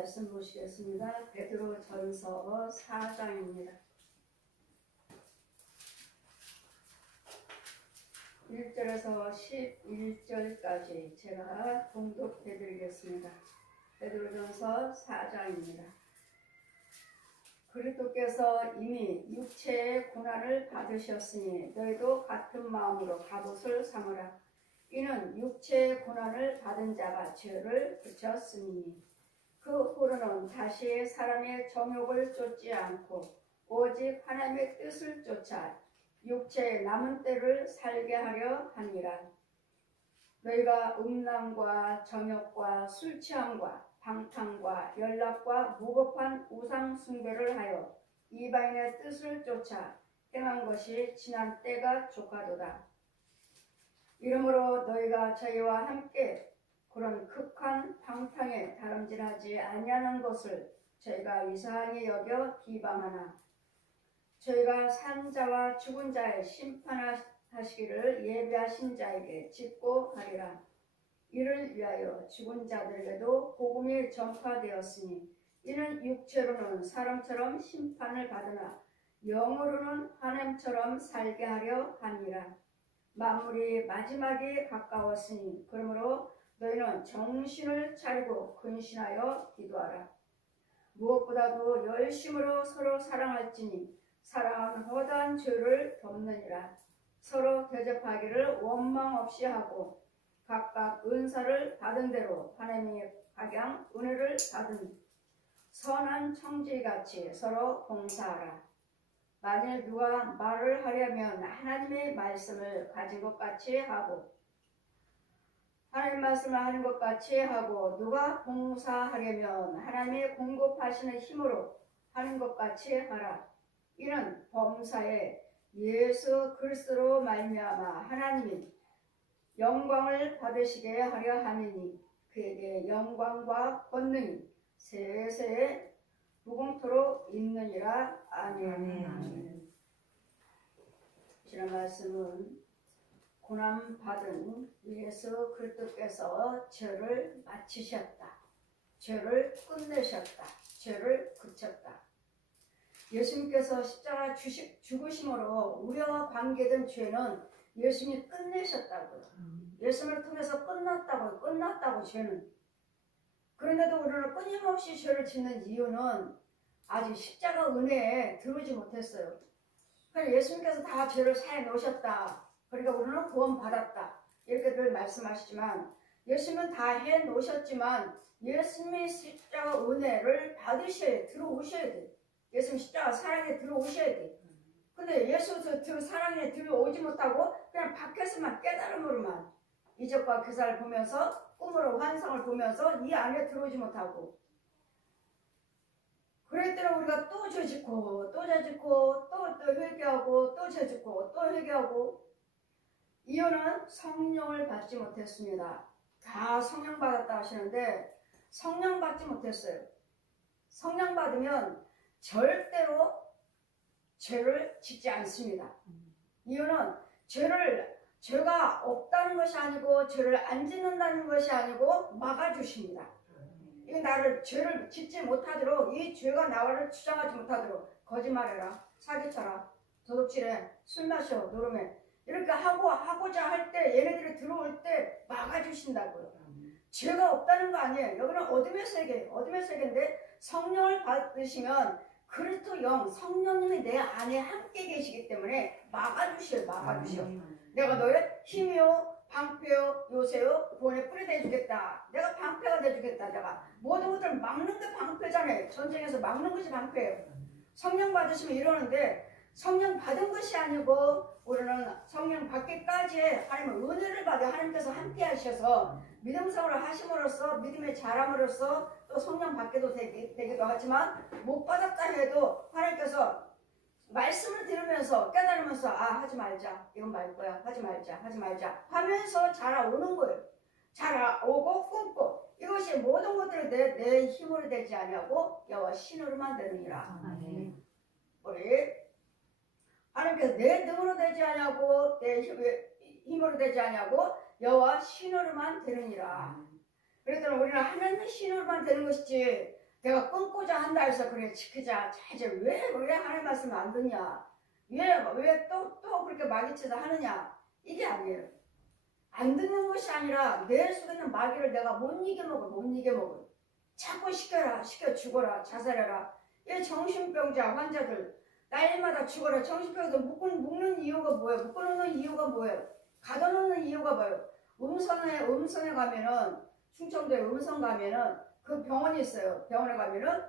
말씀 보시겠습니다. 베드로전서 4장입니다. 1절에서 11절까지 제가 봉독해 드리겠습니다. 베드로전서 4장입니다. 그리스도께서 이미 육체의 고난을 받으셨으니 너희도 같은 마음으로 갑옷을 삼으라. 이는 육체의 고난을 받은 자가 죄를 그쳤으니 그 후로는 다시 사람의 정욕을 쫓지 않고 오직 하나님의 뜻을 쫓아 육체의 남은 때를 살게 하려 하니라. 너희가 음란과 정욕과 술취함과 방탕과 연락과 무법한 우상 숭배를 하여 이방인의 뜻을 쫓아 행한 것이 지난 때가 족하도다. 이러므로 너희가 저희와 함께 그런 극한 방탕에 다름질하지 아니하는 것을 저희가 이상히 여겨 비방하나 저희가 산 자와 죽은 자의 심판하시기를 예비하신 자에게 짓고 하리라. 이를 위하여 죽은 자들에게도 복음이 전파되었으니 이는 육체로는 사람처럼 심판을 받으나 영으로는 하나님처럼 살게 하려 함이라. 만물이 마지막이 가까웠으니 그러므로 너희는 정신을 차리고 근신하여 기도하라. 무엇보다도 열심으로 서로 사랑할지니 사랑은 허다한 죄를 덮느니라. 서로 대접하기를 원망 없이 하고 각각 은사를 받은 대로 하나님의 각양 은혜를 받은 선한 청지같이 서로 봉사하라. 만일 누가 말을 하려면 하나님의 말씀을 가진 것 같이 하고 하나님의 말씀을 하는 것 같이 하고 누가 봉사하려면 하나님의 공급하시는 힘으로 하는 것 같이 하라. 이는 범사에 예수 그리스도로 말미암아 하나님이 영광을 받으시게 하려 함이니 그에게 영광과 권능이 세세에 무궁토록 있느니라. 아멘. 지난 말씀은 고난받은 예수 그리스도께서 죄를 마치셨다. 죄를 끝내셨다. 죄를 그쳤다. 예수님께서 십자가 죽으심으로 우리와 관계된 죄는 예수님이 끝내셨다고요. 예수님을 통해서 끝났다고 죄는. 그런데도 우리는 끊임없이 죄를 짓는 이유는 아직 십자가 은혜에 들어오지 못했어요. 그래서 예수님께서 다 죄를 사해 놓으셨다. 그러니까 우리는 구원받았다. 이렇게 늘 말씀하시지만 예수님은 다 해 놓으셨지만 예수님의 십자가 은혜를 받으셔야 들어오셔야 돼. 예수님 십자가 사랑에 들어오셔야 돼. 근데 예수 사랑에 들어오지 못하고 그냥 밖에서만 깨달음으로만 이적과 기사를 보면서 꿈으로 환상을 보면서 이 안에 들어오지 못하고 그럴 때는 우리가 또 죄짓고 또 회개하고 또 죄짓고 또 회개하고 이유는 성령을 받지 못했습니다. 다 성령 받았다 하시는데 성령 받지 못했어요. 성령 받으면 절대로 죄를 짓지 않습니다. 이유는 죄가 없다는 것이 아니고 죄를 안 짓는다는 것이 아니고 막아주십니다. 이 나를 죄를 짓지 못하도록 이 죄가 나를 주장하지 못하도록 거짓말해라, 사기쳐라, 도둑질해, 술 마셔, 노름해 이렇게 하고자 할 때 얘네들이 들어올 때 막아주신다고요. 죄가 없다는 거 아니에요. 여기는 어둠의 세계인데 성령을 받으시면 그리스도 영 성령님이 내 안에 함께 계시기 때문에 막아주셔요. 내가 너의 힘이요 방패요 요새요 구원의 뿌리 되어주겠다. 내가 방패가 되어주겠다. 내가 모든 것들을 막는 게 방패잖아요. 전쟁에서 막는 것이 방패예요. 성령 받으시면 이러는데 성령 받은 것이 아니고 우리는 성령 받기까지 하나님의 은혜를 받아 하나님께서 함께 하셔서 믿음성으로 하심으로써 믿음의 자람으로써 또 성령 받게도 되기도 하지만 못 받았다 해도 하나님께서 말씀을 들으면서 깨달으면서 하지 말자 이건 말 거야 하지 말자 하면서 자라오는 거예요. 자라오고 끊고 이것이 모든 것들이 내 힘으로 되지 아니하고 여호와 신으로만 되느니라. 우리 하나님께서 내 능으로 되지 아니하고 내 힘으로 되지 아니하고 여호와 신으로만 되느니라. 그랬더니 우리는 하나님의 신으로만 되는 것이지 내가 끊고자 한다 해서 그래 지키자. 이제 왜 하나님 말씀을 안 듣냐? 왜 또 그렇게 마귀쳐서 하느냐? 이게 아니에요. 안 듣는 것이 아니라 내 속에 있는 마귀를 내가 못 이겨먹어. 자꾸 시켜 죽어라, 자살해라. 이 정신병자 환자들 날마다 죽어라. 정신병자들 묶는 이유가 뭐예요? 묶어놓는 이유가 뭐예요? 가둬놓는 이유가 뭐예요? 음성에 가면은, 충청도에 음성 가면은 그 병원이 있어요. 병원에 가면은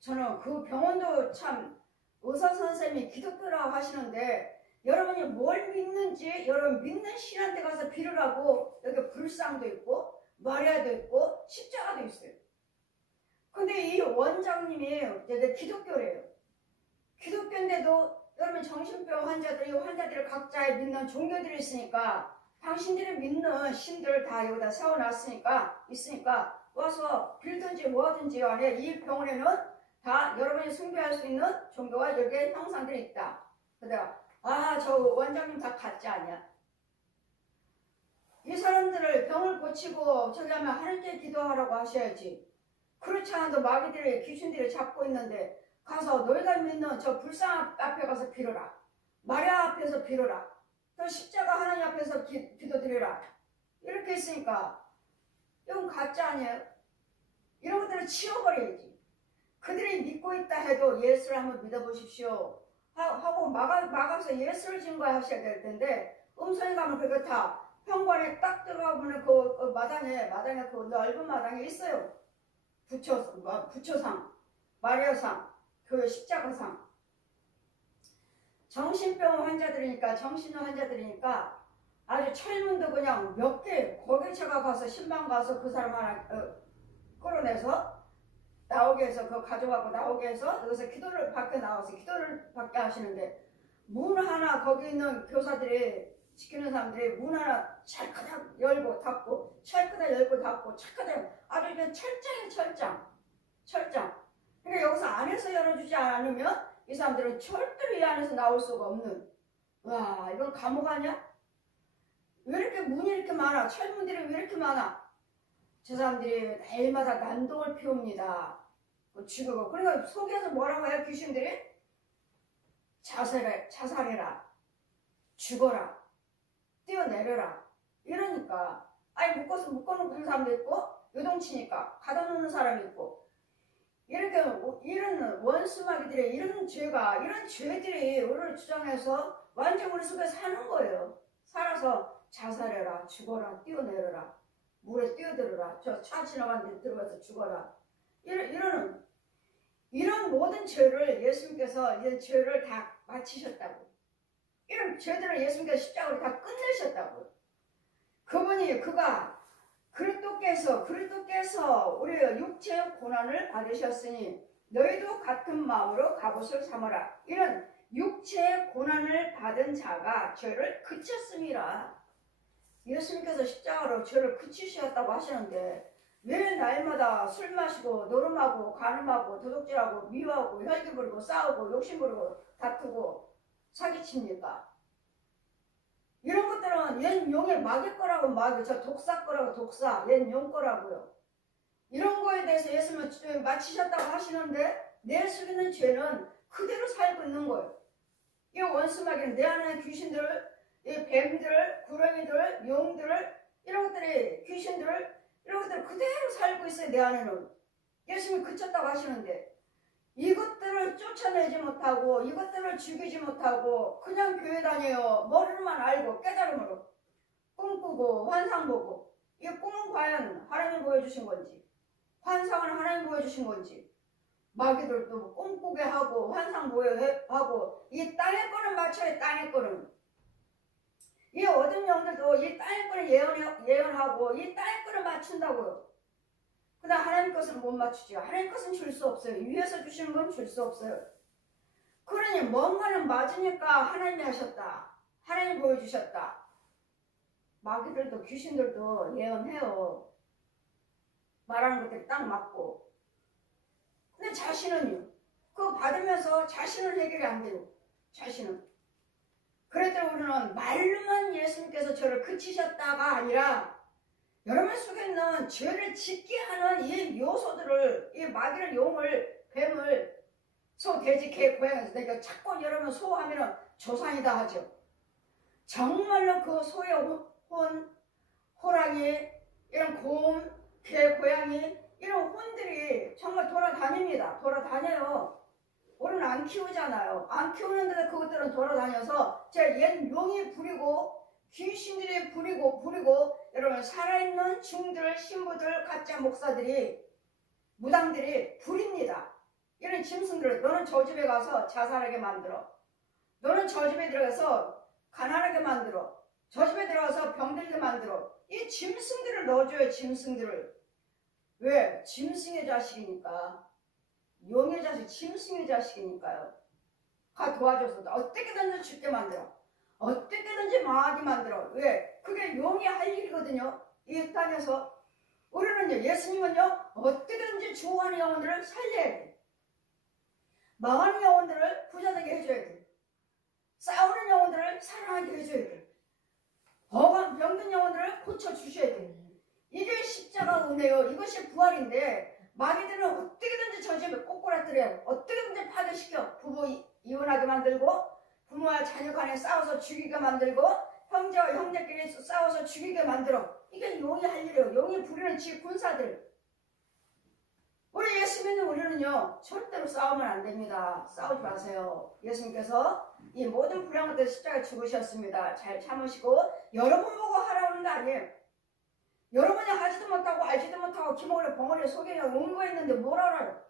저는 그 병원도 참 의사 선생님이 기독교라고 하시는데 여러분이 뭘 믿는지 여러분 믿는 신한테 가서 빌으라고. 여기 불상도 있고 마리아도 있고 십자가도 있어요. 근데 이 원장님이 되게 기독교래요. 기독교인데도 여러분 정신병 환자들이 각자의 믿는 종교들이 있으니까 당신들이 믿는 신들 다 여기다 세워놨으니까 있으니까 와서 빌든지 뭐하든지 간에 이 병원에는 다 여러분이 숭배할 수 있는 종교가 여기에 형상들이 있다. 그러다가 저 원장님 다 가짜 아니야. 이 사람들을 병을 고치고 저기 하면 하나님께 기도하라고 하셔야지. 그렇지 않아도 마귀들이 귀신들이 잡고 있는데 가서 너희가 믿는 저 불상 앞에 가서 빌어라. 마리아 앞에서 빌어라. 또 십자가 하나님 앞에서 기도드리라. 이렇게 했으니까 이건 가짜 아니에요? 이런 것들을 치워버려야지. 그들이 믿고 있다 해도 예수를 한번 믿어보십시오 하고 막아서 예수를 증거하셔야 될 텐데 음성에 가면 그거 다 현관에 딱 들어가 보면 그 마당에 그 넓은 마당에 있어요. 부처상, 마리아상, 그 십자가상. 정신병 환자들이니까 아주 철문도 그냥 몇 개 거기 제가 가서 신방 가서 그 사람 하나 끌어내서 나오게 해서 그거 가져가고 나오게 해서 여기서 기도를 밖에 나와서 기도를 받게 하시는데 문 하나 거기 있는 교사들이 지키는 사람들이 문 하나 찰크닥 열고 닫고 찰크닥 열고 닫고 찰크닥 아주 이게 철장. 그러니까 여기서 안에서 열어주지 않으면 이 사람들은 절대로 이 안에서 나올 수가 없는. 와 이건 감옥 아니야? 왜 이렇게 문이 이렇게 많아? 철문들이 왜 이렇게 많아? 저 사람들이 날마다 난동을 피웁니다. 죽이고. 그러니까 속에서 뭐라고 해요? 귀신들이? 자살해라. 죽어라. 뛰어내려라. 이러니까. 묶어놓는 사람도 있고 요동치니까 가둬놓는 사람이 있고 이런 원수마귀들의 이런 죄들이 우리를 주장해서 완전 우리 속에 사는 거예요. 살아서 자살해라. 죽어라. 뛰어내려라. 물에 뛰어들어라. 저 차 지나가는 데 들어가서 죽어라. 이런 모든 죄를 예수님께서 이런 죄를 다 마치셨다고. 이런 죄들을 예수님께서 십자가로 다 끝내셨다고. 그가 그리스도께서 우리의 육체의 고난을 받으셨으니 너희도 같은 마음으로 갑옷을 삼아라. 이런 육체의 고난을 받은 자가 죄를 그쳤음이라. 예수님께서 십자가로 죄를 그치셨다고 하시는데 왜 날마다 술 마시고 노름하고 간음하고 도둑질하고 미워하고 혈기 부리고 싸우고 욕심 부리고 다투고 사기칩니까? 이런 것들은 옛 용의 마귀 거라고 저 독사 거라고 독사 옛 용 거라고요. 이런 거에 대해서 예수님은 마치셨다고 하시는데 내 속에 있는 죄는 그대로 살고 있는 거예요. 이 원수마귀는 내 안에 귀신들, 이 뱀들, 구렁이들, 용들 이런 것들이 귀신들 이런 것들 그대로 살고 있어요. 내 안에는. 예수님이 그쳤다고 하시는데 이것들을 쫓아내지 못하고 이것들을 죽이지 못하고 그냥 교회 다녀요. 머리로만 알고 깨달음으로 꿈꾸고 환상 보고 이 꿈은 과연 하나님이 보여주신 건지 환상은 하나님이 보여주신 건지 마귀들도 꿈꾸게 하고 환상 보여하고 이 땅의 거는 맞춰요. 땅의 거는 이 어둠 영들도 이 땅의 거를 예언하고 이 땅의 거를 맞춘다고요. 그러나 하나님 것은 못 맞추죠. 하나님 것은 줄 수 없어요. 위에서 주시는 건 줄 수 없어요. 그러니 뭔가는 맞으니까 하나님이 하셨다. 하나님이 보여주셨다. 마귀들도 귀신들도 예언해요. 말하는 것들이 딱 맞고. 근데 자신은요. 그거 받으면서 자신은 해결이 안 돼요. 자신은. 그랬더니 우리는 말로만 예수님께서 저를 그치셨다가 아니라 여러분 속에 있는 죄를 짓게 하는 이 요소들을, 이 마귀를, 용을, 뱀을, 소, 돼지, 개, 고양이, 내가 자꾸 여러분 소하면은 조상이다 하죠. 정말로 그 소의 혼, 호랑이, 이런 곰, 개, 고양이, 이런 혼들이 정말 돌아다닙니다. 돌아다녀요. 우리는 안 키우잖아요. 안 키우는데도 그것들은 돌아다녀서 제 옛 용이 부리고 귀신들이 부리고 여러분 살아있는 중들, 신부들, 가짜 목사들이, 무당들이 부립니다. 이런 짐승들을 너는 저 집에 가서 자살하게 만들어. 너는 저 집에 들어가서 가난하게 만들어. 저 집에 들어가서 병들게 만들어. 이 짐승들을 넣어줘요. 짐승들을. 왜? 짐승의 자식이니까. 용의 자식, 짐승의 자식이니까요. 가 도와줘서 어떻게든지 죽게 만들어. 어떻게든지 망하게 만들어. 왜? 그게 용이 할 일이거든요. 이 땅에서. 우리는요, 예수님은요, 어떻게든지 죽어가는 영혼들을 살려야 돼. 망하는 영혼들을 부자되게 해줘야 돼. 싸우는 영혼들을 사랑하게 해줘야 돼. 병든 영혼들을 고쳐주셔야 돼. 이게 십자가 은혜요. 이것이 부활인데 마귀들은 어떻게든지 저 집에 꼬꾸라뜨려요. 어떻게든지 파괴시켜. 부부 이혼하게 만들고, 부모와 자녀 간에 싸워서 죽이게 만들고, 형제와 형제끼리 싸워서 죽이게 만들어. 이게 용이 할 일이에요. 용이 부리는 지 군사들. 우리 예수 믿는 우리는요, 절대로 싸우면 안 됩니다. 싸우지 마세요. 예수님께서 이 모든 불량한 것들 십자가에 죽으셨습니다. 잘 참으시고, 여러분 보고 하라는 거 아니에요. 여러분이 하지도 못하고 알지도 못하고 기목을 벙어리 속에 응거했는데 뭘 알아요?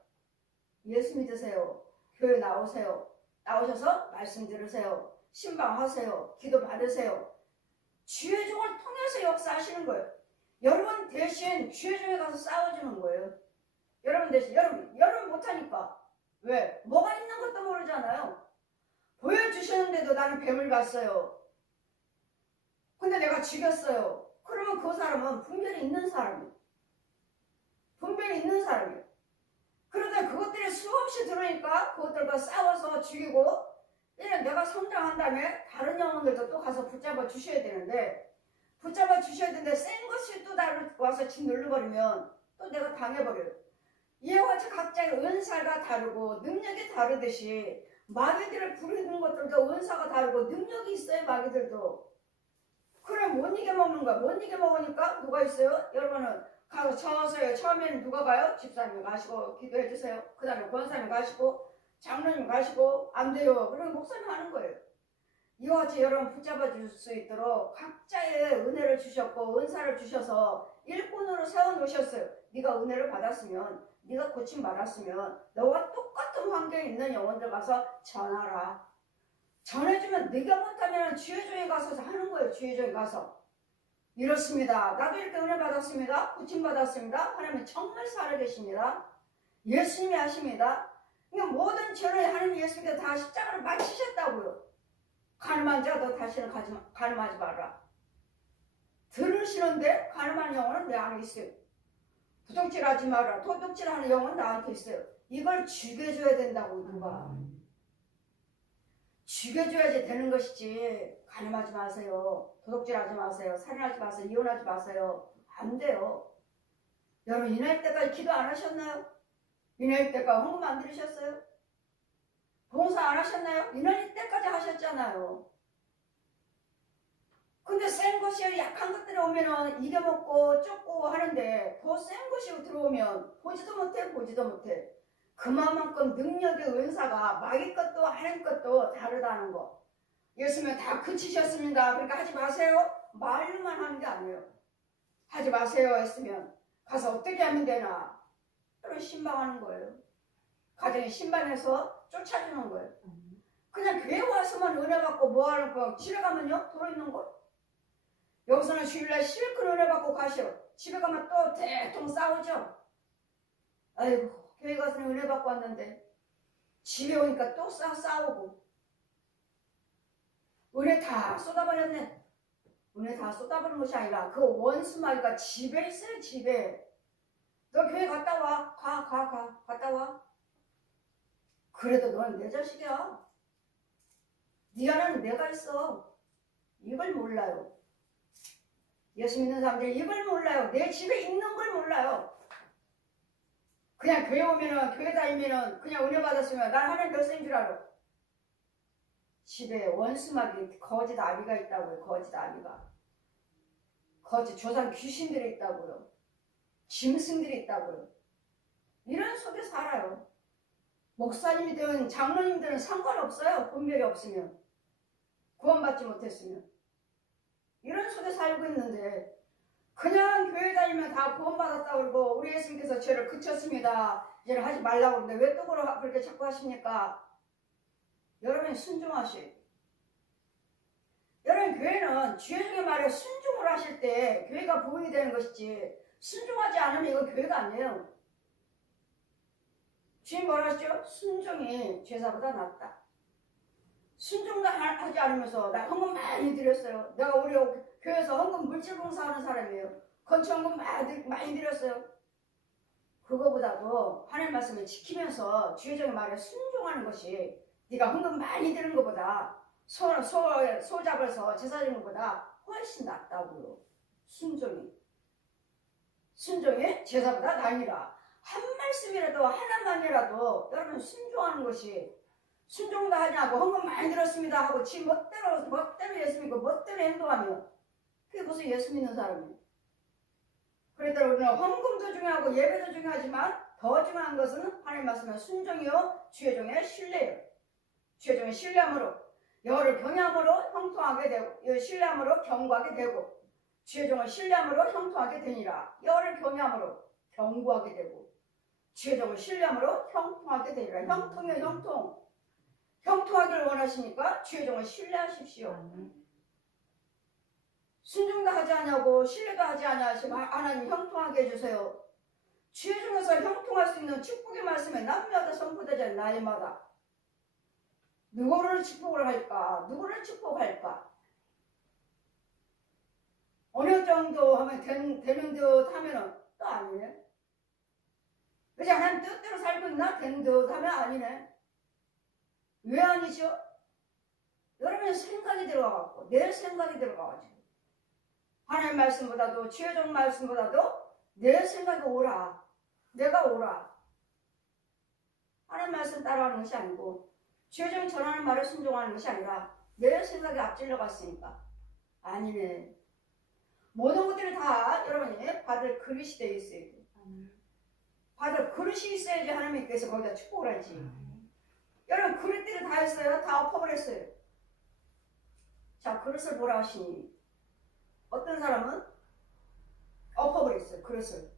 예수 믿으세요. 교회 나오세요. 나오셔서 말씀 들으세요. 신방하세요. 기도 받으세요. 주의 종을 통해서 역사하시는 거예요. 여러분 대신 주의 종에 가서 싸워주는 거예요. 여러분 대신 여러분 못하니까. 왜? 뭐가 있는 것도 모르잖아요. 보여주시는데도 나는 뱀을 봤어요. 근데 내가 죽였어요. 그러면 그 사람은 분별이 있는 사람이에요. 분별이 있는 사람이에요. 그런데 그것들이 수없이 들어오니까 그것들과 싸워서 죽이고, 이래 내가 성장한 다음에 다른 영혼들도 또 가서 붙잡아 주셔야 되는데, 붙잡아 주셔야 되는데 센 것이 또 나를 와서 짓 눌러버리면 또 내가 당해버려요. 이와 같이 각자의 은사가 다르고 능력이 다르듯이 마귀들을 부리는 것들도 은사가 다르고 능력이 있어요. 마귀들도. 그래 못 이겨먹는 거야. 못 이겨먹으니까 누가 있어요? 여러분은 가서 저서요. 처음에는 누가 가요? 집사님 가시고 기도해 주세요. 그 다음에 권사님 가시고 장로님 가시고 안 돼요. 그러면 목사님 하는 거예요. 이와 같이 여러분 붙잡아 줄 수 있도록 각자의 은혜를 주셨고 은사를 주셔서 일꾼으로 세워놓으셨어요. 네가 은혜를 받았으면, 네가 고침 받았으면 너와 똑같은 환경에 있는 영혼들 가서 전하라. 전해주면 네가 못하면 주의 종에 가서 하는 거예요. 주의 종에 가서. 이렇습니다. 나도 이렇게 은혜 받았습니다. 고침 받았습니다. 하나님은 정말 살아계십니다. 예수님이 하십니다. 그러니까 모든 죄를 하는 예수님께서 다 십자가를 마치셨다고요. 가늠한 자 너 다시는 가늠하지 마라. 들으시는데 가늠한 영혼은 내 안에 있어요. 도둑질하지 마라. 도둑질하는 영혼은 나한테 있어요. 이걸 죽여줘야 된다고. 누가 죽여줘야지 되는 것이지. 가늠하지 마세요. 도둑질하지 마세요. 살인하지 마세요. 이혼하지 마세요. 안 돼요. 여러분 이 나이 때까지 기도 안 하셨나요? 이 나이 때까지 헌금 안 들으셨어요? 봉사 안 하셨나요? 이 나이 때까지 하셨잖아요. 근데 센 것이 약한 것들이 오면은 이겨먹고 쫓고 하는데 더 센 것이 들어오면 보지도 못해. 그만큼 능력의 은사가 마귀 것도 하나님 것도 다르다는 거. 예수님은 다 그치셨습니다. 그러니까 하지 마세요. 말로만 하는 게 아니에요. 하지 마세요 했으면 가서 어떻게 하면 되나? 그런 신방하는 거예요. 가정의 신방에서 쫓아주는 거예요. 그냥 교회 와서만 은혜 받고 뭐 하는 거? 집에 가면요? 들어있는 거? 여기서는 주일날 실컷 은혜 받고 가시오. 집에 가면 또 대통 싸우죠. 아이고 교회 가서는 은혜 받고 왔는데 집에 오니까 또 싸우고. 은혜 다 쏟아버렸네. 은혜 다 쏟아버린 것이 아니라 그 원수 마귀가 집에 있어요. 집에. 너 교회 갔다 와. 갔다 와. 그래도 넌 내 자식이야. 네 안에는 내가 있어. 이걸 몰라요. 예수 믿는 사람들이 이걸 몰라요. 내 집에 있는 걸 몰라요. 그냥 교회 오면은, 교회 다니면은 그냥 은혜 받았으면 난 하나님 백성인 줄 알아. 집에 원수마귀, 거짓 아비가 있다고요. 거짓 아비가. 거짓 조상 귀신들이 있다고요. 짐승들이 있다고요. 이런 속에 살아요. 목사님이든 장로님들은 상관없어요. 분별이 없으면. 구원받지 못했으면. 이런 속에 살고 있는데 그냥 교회 다니면 다 구원받았다고 그러고 우리 예수님께서 죄를 그쳤습니다. 이제는 하지 말라고 그러는데 왜 또 그렇게 자꾸 하십니까? 여러분이 순종하셔요. 여러분 교회는 주의 말에 순종을 하실 때 교회가 부흥이 되는 것이지 순종하지 않으면 이건 교회가 아니에요. 주님 뭐라 하시죠? 순종이 제사보다 낫다. 순종도 하지 않으면서 나 헌금 많이 드렸어요. 내가 우리 교회에서 헌금 물질 봉사하는 사람이에요. 건축헌금 많이 드렸어요. 그거보다도 하나님 말씀을 지키면서 주의적인 말에 순종하는 것이 네가 헌금 많이 드는 것보다 소 잡아서 제사 드리는 것보다 훨씬 낫다고요. 순종이 제사보다 나으니라. 한 말씀이라도 하나만이라도 여러분 순종하는 것이 순종도 하지 않고 헌금 많이 들었습니다 하고 지 멋대로 예수 믿고 멋대로 행동하면 그게 무슨 예수 믿는 사람이에요. 그러니까 우리는 헌금도 중요하고 예배도 중요하지만 더 중요한 것은 하나님 말씀의 순종이요 주의 종의 신뢰예요. 주의 종의 신뢰함으로 여호를 경외함으로 형통하게 되고 신뢰함으로 경고하게 되고 주의 종을 신뢰함으로 형통하게 되니라. 여호를 경외함으로 경고하게 되고 주의 종을 신뢰함으로 형통하게 되니라. 형통이요 형통하기를 원하시니까 주의 종을 신뢰하십시오. 순종도 하지 않냐고 신뢰도 하지 않으시면 하나님 형통하게 해주세요. 주의 종에서 형통할 수 있는 축복의 말씀에 날마다 선포되지 날마다 누구를 축복을 할까? 누구를 축복할까? 어느 정도 하면 되는 듯 하면은 또 아니네. 그치? 하나님 뜻대로 살고 있나? 되는 듯 하면 아니네. 왜 아니죠? 여러분의 생각이 들어가갖고 내 생각이 들어가가지고 하나님 말씀보다도 주의 종 말씀보다도 내 생각이 옳아. 내가 옳아. 하나님 말씀 따라하는 것이 아니고 주의 종 전하는 말을 순종하는 것이 아니라 내 생각이 앞질러 갔으니까 아니네. 모든 것들이 다 여러분이 받을 그릇이 되어 있어야 돼. 받을 그릇이 있어야지 하나님께서 거기다 축복을 하지. 여러분 그릇들이 다 있어요? 다 엎어버렸어요. 자, 그릇을 보라 하시니 어떤 사람은 엎어버렸어요. 그릇을.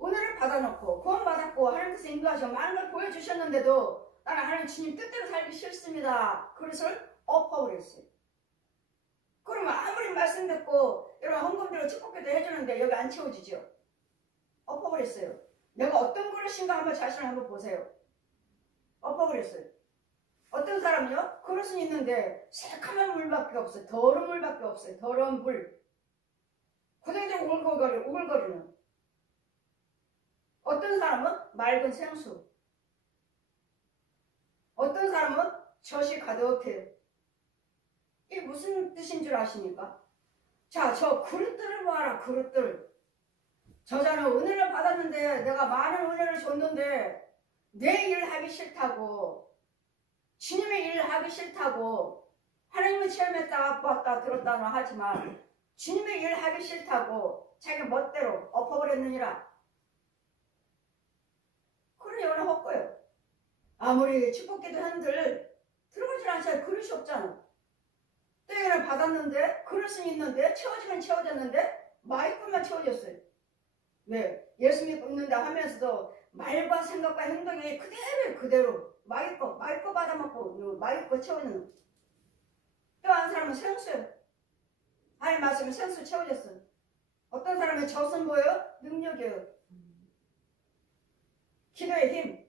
은혜를 받아놓고 구원받았고 하나님께서 인도하셔 많은 걸 보여주셨는데도 나는 하나님 주님 뜻대로 살기 싫습니다. 그릇을 엎어버렸어요. 그러면 아무리 말씀 듣고 여러분 헌금대로 축복기도 해주는데 여기 안 채워지죠. 엎어버렸어요. 내가 어떤 그릇인가 한번 자신을 한번 보세요. 엎어버렸어요. 어떤 사람은요 그릇은 있는데 새카만 물밖에 없어요. 더러운 물밖에 없어요. 더러운 물. 구덩이처럼 우글거리는. 어떤 사람은 맑은 생수. 어떤 사람은 젖이 가득해요. 이게 무슨 뜻인 줄 아십니까? 자, 저 그릇들을 봐라. 그릇들. 저자는 은혜를 받았는데 내가 많은 은혜를 줬는데 내 일 하기 싫다고 주님의 일을 하기 싫다고 하나님을 체험했다 봤다 들었다는 하지만 주님의 일을 하기 싫다고 자기 멋대로 엎어버렸느니라. 그러니 오늘 헛거예요. 아무리 축복기도 한들 들어가질 않잖아요. 그릇이 없잖아. 또 여기는 받았는데 그릇은 있는데 채워지면 채워졌는데 마이크만 채워졌어요. 왜? 예수 믿는다 하면서도 말과 생각과 행동이 그대로 마이크 받아먹고 마이크 채우는. 또 한 사람은 생수예요. 하나님 말씀은 생수 채워졌어요. 어떤 사람은 젖은 뭐예요? 능력이에요. 기도의 힘.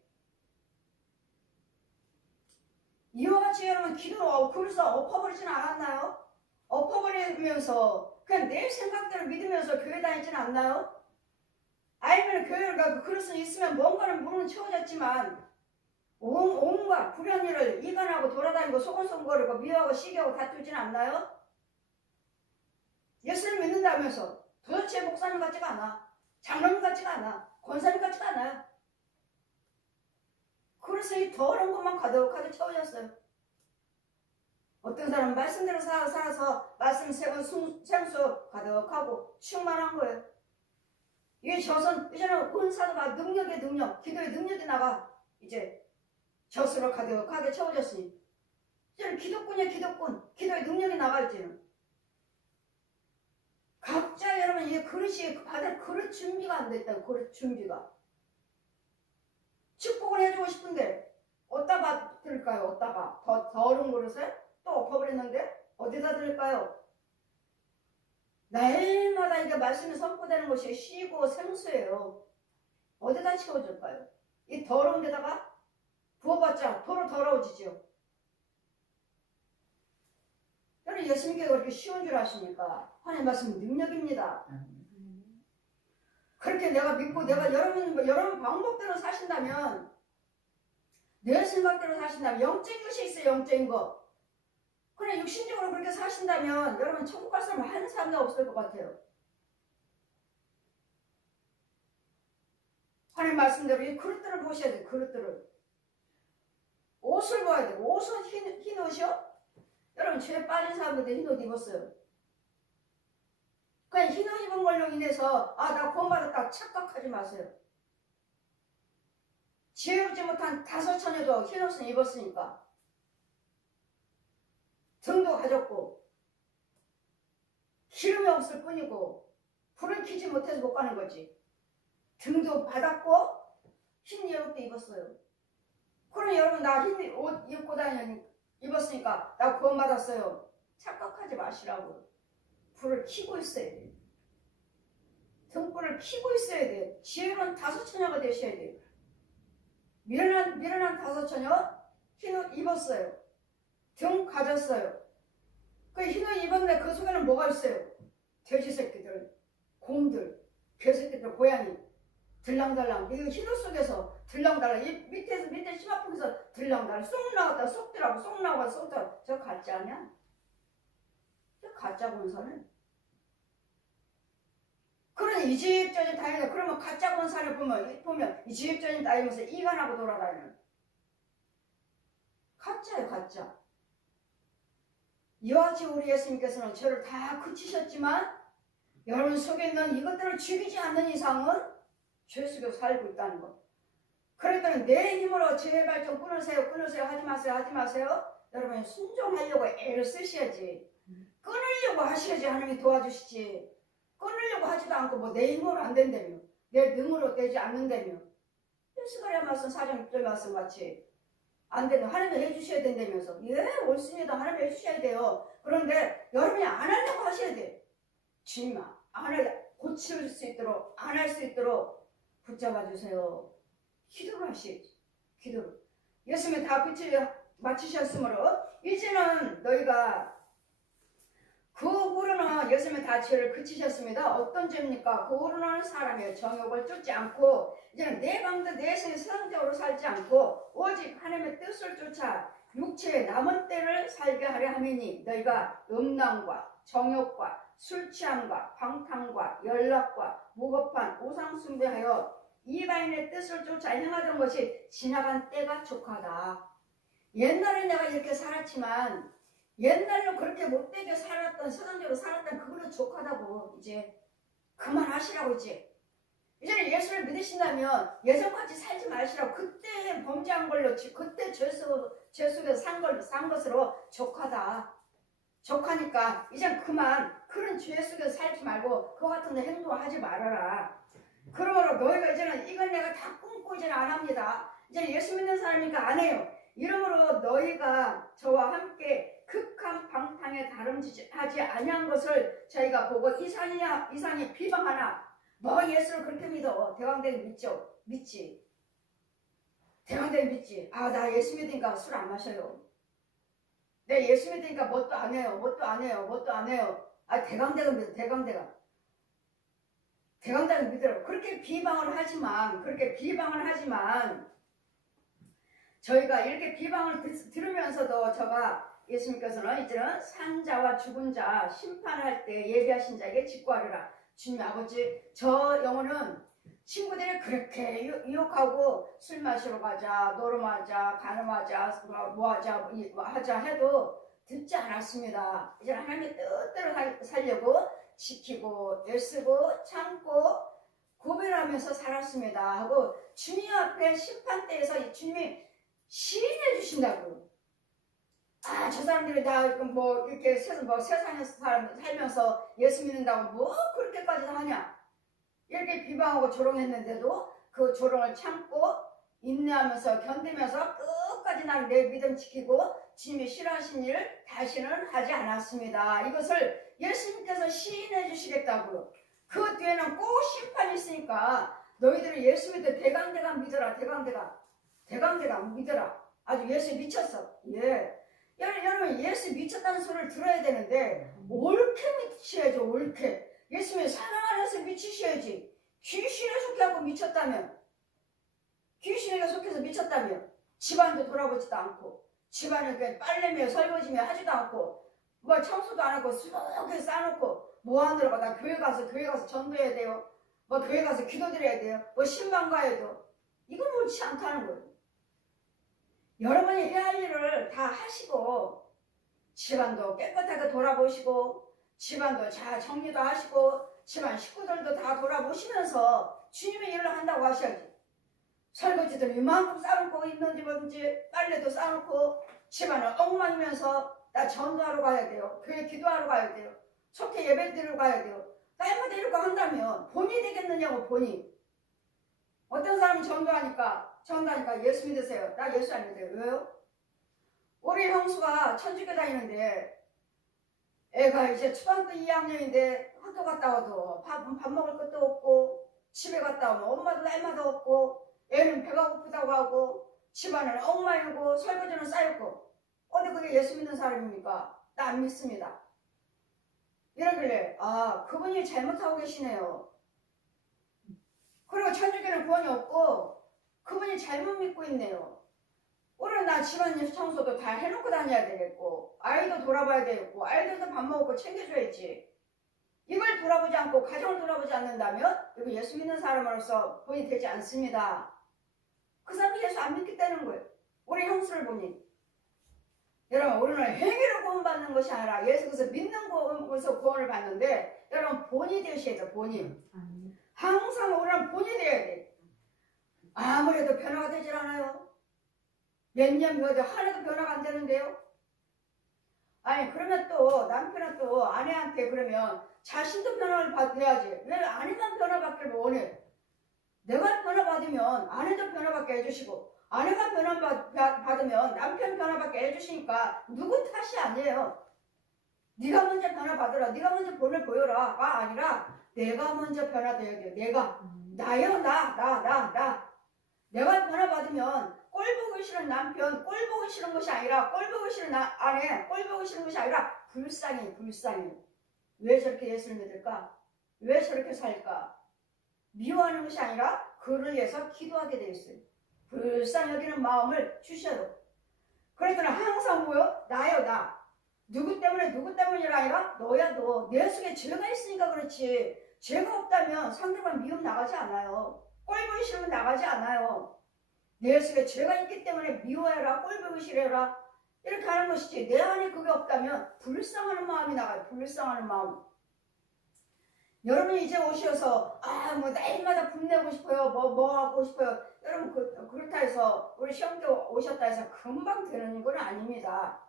이와 같이 여러분 기도 그릇을 엎어버리지는 않았나요? 엎어버리면서 그냥 내 생각대로 믿으면서 교회 다니지는 않나요? 아니면 교회를 가고 그릇은 있으면 뭔가는 물은 채워졌지만 온갖 불의한 일을 이간하고 돌아다니고 소곤소곤거리고 미워하고 시기하고 다투지는 않나요? 예수를 믿는다면서 도대체 목사님 같지가 않아. 장로님 같지가 않아. 권사님 같지가 않아요. 그래서 이 더러운 것만 가득하게 채워졌어요. 어떤 사람은 말씀대로 살아서 말씀 생수 가득하고 충만한 거예요. 이게 이제는 은사도가 능력의 능력, 기도의 능력이 나가 이제 젖으로 가득하게 채워졌으니 이제는 기도꾼이야 기도꾼, 기도의 능력이 나가 있지는. 각자 여러분 이게 그릇이 받을 그릇 준비가 안 돼 있다고. 그릇 준비가. 축복을 해주고 싶은데 어디다 받을까요? 어디다가 더 더러운 그릇에 또 엎어버렸는데 어디다 드릴까요? 날마다 이게 말씀이 선포되는 것이 쉬고 생수예요. 어디다 채워줄까요? 이 더러운 데다가 부어봤자 도로 더러워지죠. 여러분 예수 믿기가 그렇게 쉬운 줄 아십니까? 하나님 말씀은 능력입니다. 그렇게 내가 믿고 내가 여러분 방법대로 사신다면, 내 생각대로 사신다면, 영적인 것이 있어요. 영적인 것. 그래 육신적으로 그렇게 사신다면 여러분 천국 갈 사람 한 사람도 없을 것 같아요. 하나님 말씀대로 이 그릇들을 보셔야 돼요. 그릇들을. 옷을 봐야 돼요. 옷은 흰 옷이요? 여러분 죄에 빠진 사람들도 흰 옷 입었어요. 그냥 흰 옷 입은 걸로 인해서 나 구원받았다 착각하지 마세요. 지혜롭지 못한 5처녀도 흰 옷은 입었으니까. 등도 가졌고 기름이 없을 뿐이고 불을 켜지 못해서 못 가는 거지. 등도 받았고 흰 옷도 입었어요. 그럼 여러분 나 흰 옷 입고 입었으니까 나 구원받았어요. 착각하지 마시라고. 불을 켜고 있어야 돼. 등불을 켜고 있어야 돼. 지혜로운 5처녀가 되셔야 돼. 미련한 5처녀 흰 옷 입었어요. 등 가졌어요. 그 흰 옷 입었는데 그 속에는 뭐가 있어요? 돼지 새끼들, 곰들, 개새끼들, 고양이 들랑달랑. 이 흰 옷 속에서 들랑달랑. 이 밑에 심화풍에서 들랑달랑. 쏙 나왔다 쏙 들어가고 쏙 나왔다 쏙 들어가고. 저 가짜 아니야? 저 가짜 권사는. 그런 이집저집 다니는. 그러면 가짜 권사를 보면 이집저집 다니면서 이간하고 돌아다니는. 가짜예요 가짜. 이와 같이 우리 예수님께서는 저를 다 그치셨지만 여러분 속에 있는 이것들을 죽이지 않는 이상은 죄 속에 살고 있다는 것. 그랬더니 내 힘으로 제발 좀 끊으세요 하지 마세요. 여러분 순종하려고 애를 쓰셔야지. 끊으려고 하셔야지 하나님이 도와주시지. 끊으려고 하지도 않고 뭐 내 힘으로 안 된다며, 내 능으로 되지 않는다며. 스가랴 말씀 4장 6절 말씀 같이 안 되면 하나님이 해주셔야 된다면서. 예, 옳습니다. 하나님이 해주셔야 돼요. 그런데 여러분이 안 하려고 하셔야 돼. 주님아, 고칠 수 있도록, 안 할 수 있도록 붙잡아 주세요. 기도를 하시지. 기도를. 예수님이 다 마치셨으므로 이제는 너희가 그 후로는 예수님이 다 죄를 그치셨습니다. 어떤 죄입니까? 그 후로는 사람의 정욕을 쫓지 않고 이제는 내 방도 내 세상적으로 살지 않고 오직 하나님의 뜻을 쫓아 육체의 남은 때를 살게 하려 함이니 너희가 음란과 정욕과 술 취함과 방탕과 연락과 무겁한 우상 숭배하여 이방인의 뜻을 쫓아 행하던 것이 지나간 때가 족하다. 옛날에 내가 이렇게 살았지만 옛날로 그렇게 못되게 살았던, 세상적으로 살았던 그걸로 족하다고. 이제 그만하시라고. 이제는 예수를 믿으신다면 예전같이 살지 마시라고. 그때 범죄한 걸로, 그때 죄 속에서 산 것으로 족하다. 족하니까 이제 그만 그런 죄 속에서 살지 말고 그와 같은 데 행동하지 말아라. 그러므로 너희가 이제는 이건 내가 다 꿈꾸 이제는 안 합니다. 이제 예수 믿는 사람이니까 안 해요. 이러므로 너희가 저와 함께 극한 방탕에 다름질하지 아니한 것을 저희가 보고 이상이 비방하나. 너 예수를 그렇게 믿어. 대왕대리 믿죠? 믿지. 대왕대리 믿지. 나 예수 믿으니까 술 안 마셔요. 내 예수 믿으니까 뭣도 안 해요. 대강대가 믿어. 대강대가 믿으라고. 그렇게 비방을 하지만 저희가 이렇게 비방을 들으면서도 저가 예수님께서는 이제는 산자와 죽은 자 심판할 때 예비하신 자에게 직구하리라. 주님 아버지, 저 영혼은 친구들이 그렇게 유혹하고 술 마시러 가자, 노름하자, 간음하자, 뭐하자, 하자 해도 듣지 않았습니다. 이제 하나님의 뜻대로 살려고 지키고 애쓰고 참고 구별하면서 살았습니다 하고 주님 앞에 심판대에서 주님이 시인해 주신다고. 아, 저 사람들이 다 뭐 이렇게 세상에서 살면서 예수 믿는다고 뭐 그렇게까지 하냐, 이렇게 비방하고 조롱했는데도 그 조롱을 참고 인내하면서 견디면서 끝까지 나는 내 믿음 지키고 주님이 싫어하신 일을 다시는 하지 않았습니다. 이것을 예수님께서 시인해 주시겠다고요. 그 뒤에는 꼭 심판이 있으니까 너희들은 예수 믿어 대강대강 믿어라. 대강대강 믿어라. 아주 예수에 미쳤어. 예. 여러분 예수 미쳤다는 소리를 들어야 되는데 옳게 미치셔야죠. 옳게. 예수님의 사랑 안에서 미치셔야지. 귀신에 속해하고 미쳤다면, 귀신에게 속해서 미쳤다면 집안도 돌아보지도 않고 집안을 빨래며 설거지며 하지도 않고 뭐 청소도 안 하고 수북하게 싸놓고 뭐 하느라고 나 교회 가서 전도해야 돼요. 뭐 교회 가서 기도드려야 돼요. 뭐 신방 가야 돼요. 이건 옳지 않다는 거예요. 여러분이 해야 할 일을 다 하시고 집안도 깨끗하게 돌아보시고 집안도 잘 정리도 하시고 집안 식구들도 다 돌아보시면서 주님의 일을 한다고 하셔야지. 설거지도 이만큼 싸놓고 있는지 뭔지 빨래도 싸놓고 집안을 엉망이면서 나 전도하러 가야 돼요. 교회 기도하러 가야 돼요. 속회 예배 드리러 가야 돼요. 날마다 이렇게 한다면 본이 되겠느냐고. 본이. 어떤 사람이 전도하니까 예수 믿으세요. 나 예수 안 믿어요. 왜요? 우리 형수가 천주교 다니는데 애가 이제 초등학교 2학년인데 학교 갔다 와도 밥 먹을 것도 없고 집에 갔다 오면 엄마도 날마다 없고 애는 배가 고프다고 하고 집안은 엉망이고 설거지는 쌓였고 어디 그게 예수 믿는 사람입니까? 나 안 믿습니다. 이러길래 아, 그분이 잘못하고 계시네요. 그리고 천주교는 구원이 없고 그분이 잘못 믿고 있네요. 오늘 나 집안 청소도 다 해놓고 다녀야 되겠고 아이도 돌아봐야 되겠고 아이들도 밥 먹고 챙겨줘야지. 이걸 돌아보지 않고 가정을 돌아보지 않는다면 이거 예수 믿는 사람으로서 본이 되지 않습니다. 그 사람이 예수 안 믿기 때문인 거예요. 우리 형수를 보니. 여러분 우리는 행위로 구원받는 것이 아니라 예수께서 믿는 것에서 구원을 받는데 여러분 본이 되셔야 돼요. 본이. 항상 우리는 본이 되어야 돼. 아무래도 변화가 되질 않아요. 몇 년 배워도 하나도 변화가 안 되는데요. 아니 그러면 또 남편은 또 아내한테 그러면 자신도 변화를 받아야지. 왜 아내만 변화받기를 원해? 내가 변화받으면 아내도 변화받게 해주시고 아내가 변화받으면 남편 변화받게 해주시니까 누구 탓이 아니에요. 네가 먼저 변화받으라. 네가 먼저 본을 보여라가 아니라 내가 먼저 변화돼야 돼요. 내가. 나요. 나. 내가 변화받으면 꼴 보기 싫은 남편, 꼴 보기 싫은 것이 아니라 꼴 보기 싫은 아내, 꼴 보기 싫은 것이 아니라 불쌍해. 왜 저렇게 예수를 믿을까? 왜 저렇게 살까? 미워하는 것이 아니라 그를 위해서 기도하게 되어 있어요. 불쌍히 여기는 마음을 주셔도. 그랬더니 항상 뭐요? 나요. 나. 누구 때문이라 아니라 너야 너. 내 속에 죄가 있으니까 그렇지. 죄가 없다면 상대방 미움 나가지 않아요. 꼴 보기 싫으면 나가지 않아요. 내 속에 죄가 있기 때문에 미워해라, 꼴 보기 싫어라 이렇게 하는 것이지. 내 안에 그게 없다면 불쌍하는 마음이 나가요. 불쌍하는 마음. 여러분이 이제 오셔서 뭐 날마다 분내고 싶어요. 뭐 하고 싶어요. 여러분 그렇다 해서 우리 시험도 오셨다 해서 금방 되는 건 아닙니다.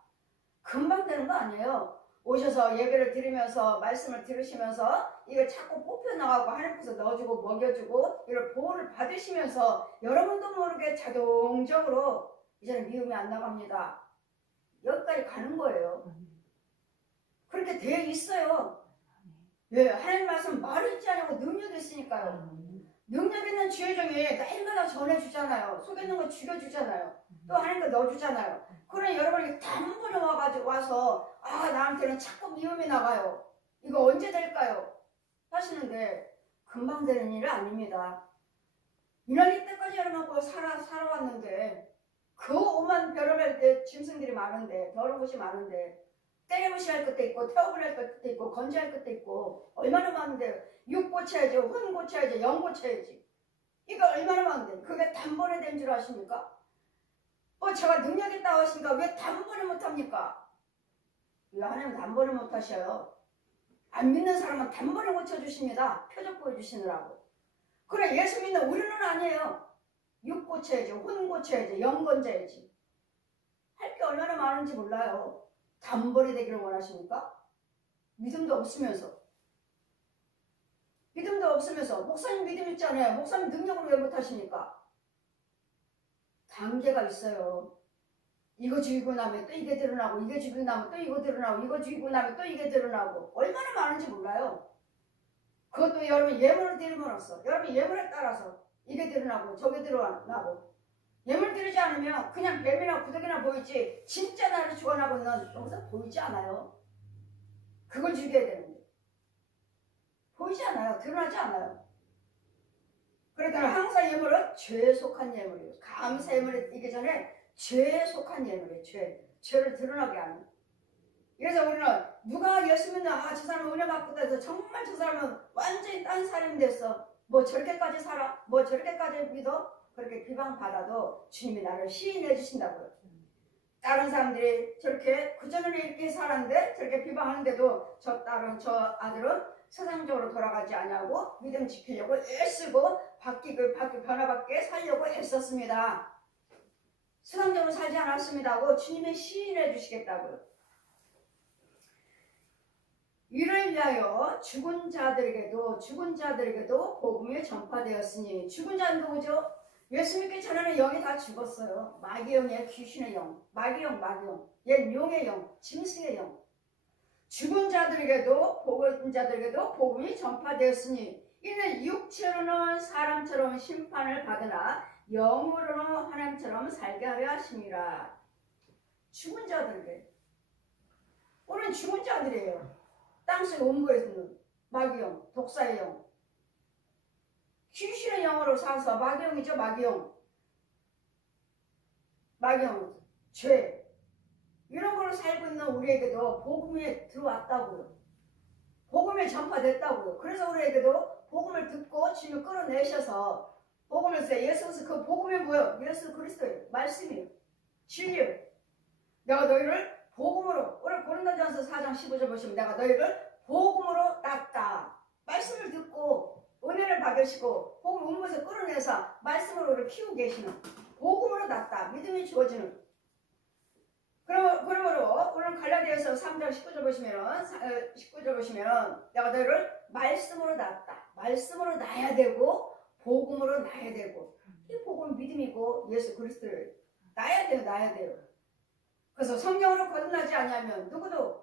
금방 되는 거 아니에요. 오셔서 예배를 드리면서 말씀을 들으시면서 이걸 자꾸 뽑혀나가고 하나님께서 넣어주고 먹여주고 이걸 보호를 받으시면서 여러분도 모르게 자동적으로 이제는 미움이 안 나갑니다. 여기까지 가는 거예요. 그렇게 되어 있어요. 왜? 하나님 말씀 말을 있지 않고 능력이 있으니까요. 능력 있는 주의 종이 날마다 전해주잖아요. 속에 있는 거 죽여주잖아요. 또 하나님께 넣어주잖아요. 그러니 여러분이 단번에 와서 나한테는 자꾸 미움이 나가요. 이거 언제 될까요? 하시는데 금방 되는 일은 아닙니다. 이날이 때까지 여러분 살아왔는데 그 오만 세상은 별의별 짐승들이 많은데, 더러운 것이 많은데, 때려부시할 것도 있고, 태워버릴 것도 있고, 건재할 것도 있고, 얼마나 많은데, 육 고쳐야지, 혼 고쳐야지, 영 고쳐야지. 이거 얼마나 많은데, 그게 단번에 된 줄 아십니까? 제가 능력 있다고 하시니까 왜 단번에 못합니까? 왜 하나님 단번에 못하셔요? 안 믿는 사람은 단번에 고쳐주십니다. 표적 보여주시느라고. 그래, 예수 믿는 우리는 아니에요. 육 고쳐야지, 혼 고쳐야지, 영 건져야지. 할 게 얼마나 많은지 몰라요. 단번에 되기를 원하십니까? 믿음도 없으면서. 믿음도 없으면서. 목사님 믿음 있잖아요. 목사님 능력으로 왜 못하십니까? 단계가 있어요. 이거 죽이고 나면 또 이게 드러나고, 이게 죽이고 나면 또 이거 드러나고, 이거 죽이고 나면 또 이게 드러나고. 얼마나 많은지 몰라요. 그것도 여러분 예물을 드림으로써, 여러분 예물에 따라서 이게 드러나고 저게 드러나고. 예물 드리지 않으면 그냥 뱀이나 구더기나 보이지 진짜 나를 주관하고 있는 여기서 보이지 않아요. 그걸 죽여야 되는데 보이지 않아요. 드러나지 않아요. 그러니까 항상 예물은 죄에 속한 예물이에요. 감사 예물이기 전에 죄에 속한 예물이에요. 죄를 드러나게 하는. 그래서 우리는 누가 예수 믿는 저 사람은 은혜 받고 해서 정말 저 사람은 완전히 딴 사람이 됐어. 뭐 저렇게까지 살아? 뭐 저렇게까지 믿어? 그렇게 비방받아도 주님이 나를 시인해 주신다고요. 다른 사람들이 저렇게 그전에는 이렇게 살았는데 저렇게 비방하는데도 저 아들은 세상적으로 돌아가지 않냐고 믿음 지키려고 애쓰고 변화받게 살려고 애썼습니다. 세상적으로 살지 않았습니다고 주님이 시인해 주시겠다고요. 이를 위하여 죽은 자들에게도 복음이 전파되었으니. 죽은 자는 누구죠? 예수 믿기 전에는 영이 다 죽었어요. 마귀 영이에요. 귀신의 영. 마귀 영. 옛 용의 영. 짐승의 영. 죽은 자들에게도 복음이 전파되었으니 이는 육체로는 사람처럼 심판을 받으나 영으로는 하나님처럼 살게 하려 하심이라. 죽은 자들에게. 우리는 죽은 자들이에요. 땅속 원고에서는 마귀 영, 독사의 영. 귀신의 영으로 사서 마귀영이죠. 마귀영, 죄 이런 걸로 살고 있는 우리에게도 복음이 들어왔다고요. 복음이 전파됐다고요. 그래서 우리에게도 복음을 듣고 주님을 끌어내셔서 복음을 써요. 예수 그 복음이 뭐예요? 예수 그리스도예요. 말씀이에요. 진리예요. 내가 너희를 복음으로, 오늘 고린도전서 4장 15절 보시면 내가 너희를 복음으로 낳았다. 말씀을 듣고 은혜를 받으시고 복음 음모에서 끌어내서 말씀으로 우리를 키우고 계시는, 복음으로 낳았다. 믿음이 주어지는. 그러므로 오늘 갈라디아서 3장 19절 보시면 내가 너희를 말씀으로 낳았다. 말씀으로 낳아야 되고 복음으로 낳아야 되고, 이 복음은 믿음이고 예수 그리스도를 낳아야 돼요. 그래서 성령으로 거듭나지 않으면 누구도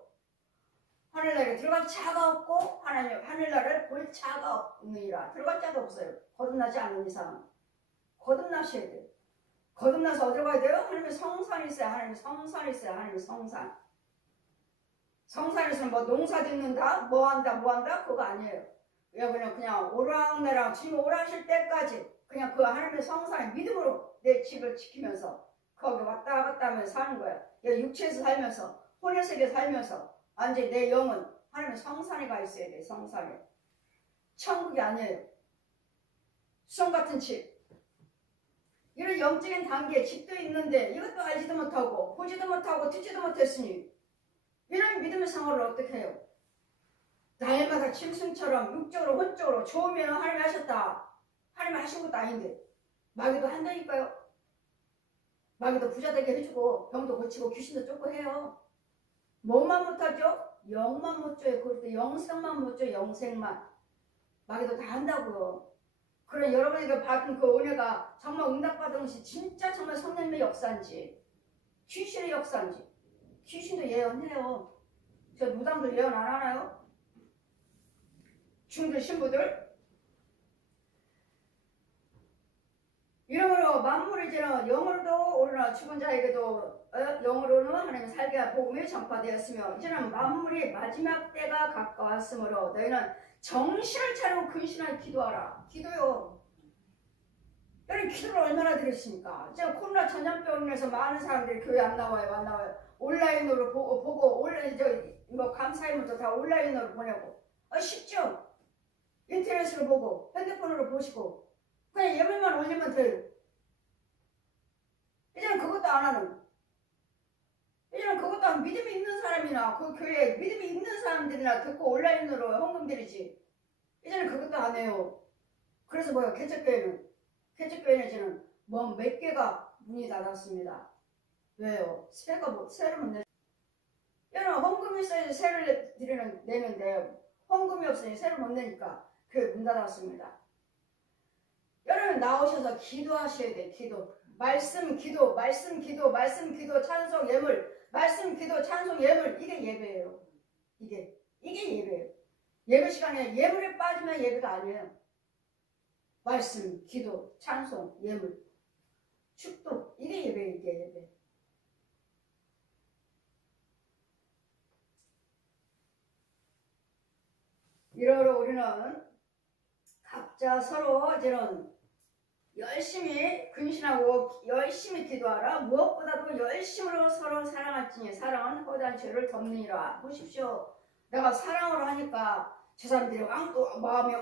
하늘나라에 들어갈 자가 없고 하늘나라를 볼 자가 없느니라. 들어갈 자도 없어요. 거듭나지 않는 이상. 거듭나셔야 돼요. 거듭나서 어디로 가야 돼요? 하나님의 성산이 있어요. 하나님의 성산. 성산에서는 뭐 농사 짓는다, 뭐 한다 그거 아니에요. 그냥 오락내락 주님 오라하실 때까지 그냥 그 하나님의 성산의 믿음으로 내 집을 지키면서 거기 왔다 갔다 하면서 사는 거야. 육체에서 살면서, 혼의 세계 살면서 완전히 내 영은 하나님의 성산에 가 있어야 돼. 성산에. 천국이 아니에요. 수송 같은 집. 이런 영적인 단계, 집도 있는데 이것도 알지도 못하고 보지도 못하고 듣지도 못했으니 이런 믿음의 생활을 어떻게 해요? 날마다 짐승처럼 육적으로 혼적으로 좋으면 하나님이 하셨다. 하나님이 하신 것도 아닌데 마귀도 한다니까요. 마귀도 부자 되게 해주고 병도 고치고 귀신도 쫓고 해요. 뭐만 못하죠? 영만 못 줘요. 그것도 영생만 못 줘요. 영생만. 마귀도 다 한다고요. 그런 여러분에게 받은 그 은혜가 정말 응답받은 것이 진짜 정말 성령님의 역사인지 귀신의 역사인지. 귀신도 예언해요. 저 무당들 예언 안 하나요? 중들 신부들. 이러므로 만물이 이제는 영으로도 오르나 죽은 자에게도 영으로는 하나님의 살게 할 복음이 전파되었으며 이제는 만물이 마지막 때가 가까웠으므로 너희는 정신을 차리고 근신하여 기도하라. 기도요. 여러분 기도를 얼마나 드렸습니까? 제가 코로나 전염병에서 많은 사람들이 교회 안 나와요, 안 나와요. 온라인으로 보고 온라인 뭐 감사일부터 다 온라인으로 보내고. 쉽죠? 인터넷으로 보고 핸드폰으로 보시고 그냥 예물만 올리면 돼요. 이제는 그것도 안 하는. 이제는 그것도 안 믿음이 있는 사람이나 그 교회에 믿음이 있는 사람들이나 듣고 온라인으로 헌금 드리지. 이제는 그것도 안 해요. 그래서 뭐요? 개척교회는 이제는 뭐 몇 개가 문이 닫았습니다. 왜요? 세를 못 내. 여러분 헌금이 있어야지 세를 내는데 헌금이 없으니 세를 못 내니까 교회 문 닫았습니다. 여러분 나오셔서 기도하셔야 돼. 기도. 말씀 기도 찬송 예물. 말씀 기도 찬송 예물. 이게 예배예요. 이게 예배예요. 예배 시간에 예물에 빠지면 예배가 아니에요. 말씀, 기도, 찬송, 예물, 축도. 이게 예배예요. 이게 예배. 이러므로 우리는 각자 서로 이제는 열심히 근신하고 열심히 기도하라. 무엇보다도 열심으로 서로 사랑할지니 사랑은 허다한 죄를 덮느니라. 보십시오. 내가 사랑으로 하니까 저 사람들이 마음이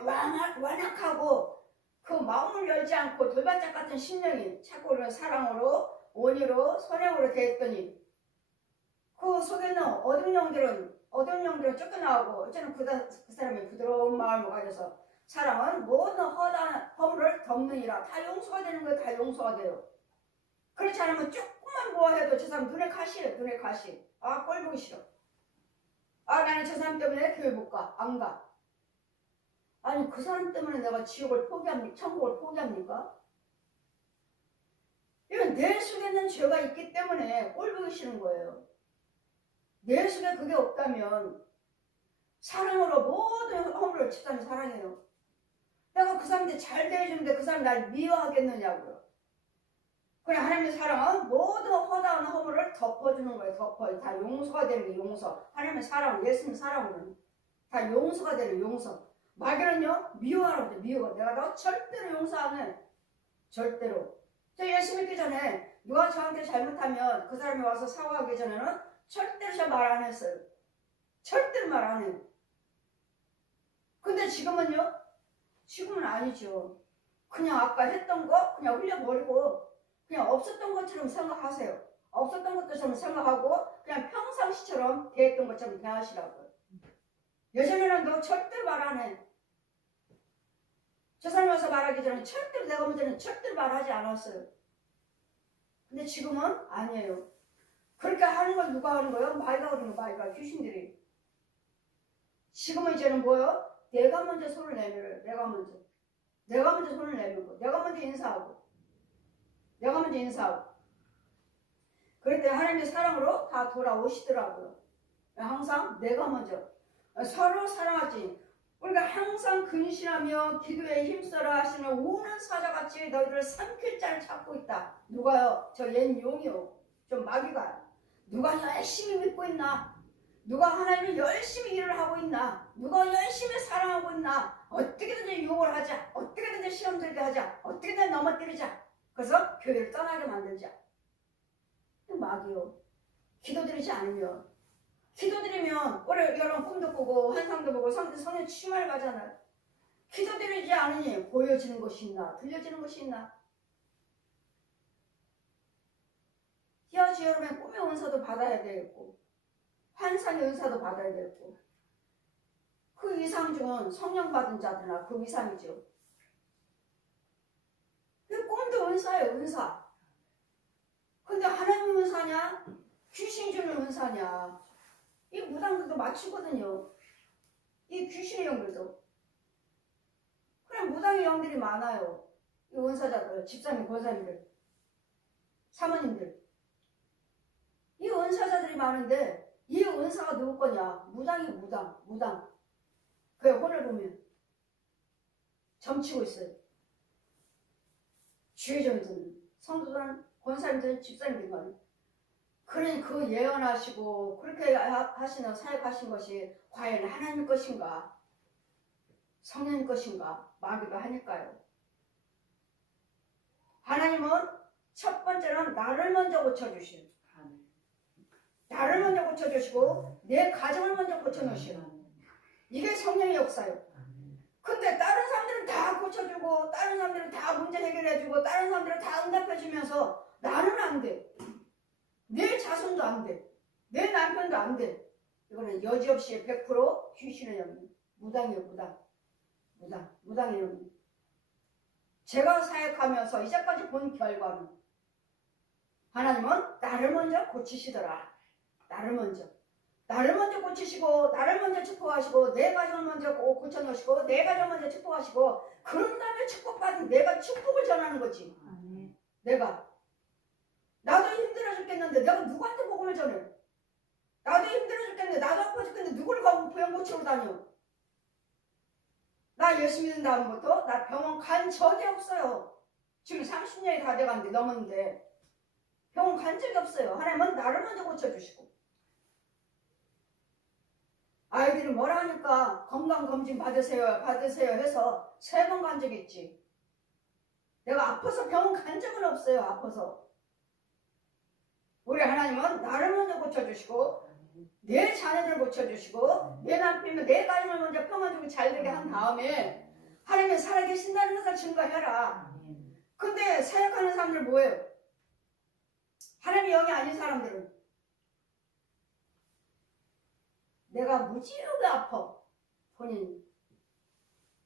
완악하고 그 마음을 열지 않고 돌발짝 같은 심령이 자꾸 우리는 사랑으로 온유로 선행으로 대했더니 그 속에는 어두운 영들은 쫓겨나오고 이제는 그 사람이 부드러운 마음을 가져서 사랑은 모든 허다한 허물을 덮느니라. 다 용서가 되는 거예요. 다 용서가 돼요. 그렇지 않으면 조금만 모아해도 저 사람 눈에 가시예요. 눈에 가시. 꼴 보기 싫어. 나는 저 사람 때문에 교회 못 가. 안 가. 아니 그 사람 때문에 내가 지옥을 포기합니까? 천국을 포기합니까? 이건 내 속에는 죄가 있기 때문에 꼴 보기 싫은 거예요. 내 속에 그게 없다면 사랑으로 모든 허물을 집사람이 사랑해요. 내가 그 사람한테 잘 대해주는데 그 사람이 날 미워하겠느냐고요. 그냥 하나님의 사랑은 모든 허다한 허물을 덮어주는 거예요. 다 용서가 되는 게 용서. 하나님의 사랑은 예수님 사랑은 다 용서가 되는 용서. 마귀는요 미워하라고 미워가. 내가 너 절대로 용서 안 해. 절대로. 저 예수 믿기 전에 누가 저한테 잘못하면 그 사람이 와서 사과하기 전에는 절대로 저 말 안 했어요. 절대로 말 안 해요. 근데 지금은요? 지금은 아니죠. 그냥 아까 했던 거 그냥 흘려버리고 그냥 없었던 것처럼 생각하세요. 없었던 것처럼 생각하고 그냥 평상시처럼 대했던 것처럼 대하시라고요. 예전에는 너 절대로 말 안 해. 저 사람이 와서 말하기 전에 절대로 내가 먼저는 절대로 말하지 않았어요. 근데 지금은 아니에요. 그렇게 하는 걸 누가 하는 거예요? 마귀가 하는 거, 마귀가 귀신들이. 지금은 이제는 뭐예요? 내가 먼저 손을 내밀어요. 내가 먼저 손을 내밀고 내가 먼저 인사하고 그랬더니 하나님의 사랑으로 다 돌아오시더라고요. 항상 내가 먼저 서로 사랑하지. 우리가 항상 근신하며 기도에 힘써라 하시는 우는 사자같이 너희들을 삼킬 자를 찾고 있다. 누가요? 저 옛 용이요. 저 마귀가. 누가 열심히 믿고 있나? 누가 하나님을 열심히 일을 하고 있나? 누가 열심히 사랑하고 있나? 어떻게든지 유혹을 하자. 어떻게든지 시험 들게 하자. 어떻게든 넘어뜨리자. 그래서 교회를 떠나게 만들자. 마귀요. 기도드리지 않으면 기도드리면 여러분 꿈도 꾸고 환상도 보고 성령 취침을 가잖아요. 기도드리지 않으니 보여지는 것이 있나? 들려지는 것이 있나? 여지 여러분의 꿈의 은사도 받아야 되겠고 환상의 은사도 받아야 되겠고 그 이상 중은 성령 받은 자들나 그 이상이죠. 그 꿈도 은사예요. 은사. 근데 하나님 은사냐? 귀신 주는 은사냐? 이 무당들도 맞추거든요. 이 귀신의 영들도. 그냥 무당의 영들이 많아요. 이 은사자들, 집사님, 권사님들, 사모님들. 이 은사자들이 많은데 이 은사가 누구 거냐? 무당이 무당. 그의 혼을 보면 점치고 있어요. 주의점들은 성도들은 권사님들은 집사님들이 많아요. 그러니 그 예언하시고 그렇게 하시는 사역하신 것이 과연 하나님 것인가 성령 것인가 마귀가 하니까요. 하나님은 첫 번째는 나를 먼저 고쳐주시오. 나를 먼저 고쳐주시고 내 가정을 먼저 고쳐놓으시오. 이게 성령의 역사요. 근데 다른 사람들은 다 고쳐주고 다른 사람들은 다 문제 해결해주고 다른 사람들은 다 응답해주면서 나는 안 돼. 내 자손도 안 돼. 내 남편도 안 돼. 이거는 여지없이 100% 귀신의 영역. 무당이에요. 무당의 영역. 제가 사역하면서 이제까지 본 결과는 하나님은 나를 먼저 고치시더라. 나를 먼저 고치시고 나를 먼저 축복하시고 내 가정을 먼저 고쳐놓으시고 내 가정 먼저 축복하시고 그런 다음에 축복받은 내가 축복을 전하는 거지. 내가 나도 힘들어 죽겠는데 내가 누구한테 복음을 전해? 나도 힘들어 죽겠는데 나도 아파 죽겠는데 누구를 가고 병 고치러 다녀? 나 예수 믿은 다음부터 나 병원 간 적이 없어요. 지금 30년이 다 돼가는데 넘었는데 병원 간 적이 없어요. 하나님은 나를 먼저 고쳐주시고 아이들이 뭐라 하니까 건강검진 받으세요 해서 3번 간 적이 있지. 내가 아파서 병원 간 적은 없어요. 아파서. 우리 하나님은 나를 먼저 고쳐주시고 내 자녀들을 고쳐주시고 내 남편이면 내 가정을 먼저 평안하고 잘되게 한 다음에 하나님이 살아계신다는 것을 증거해라. 근데 사역하는 사람들 뭐예요? 하나님의 영이 아닌 사람들은 내가 무지하게 아파. 본인이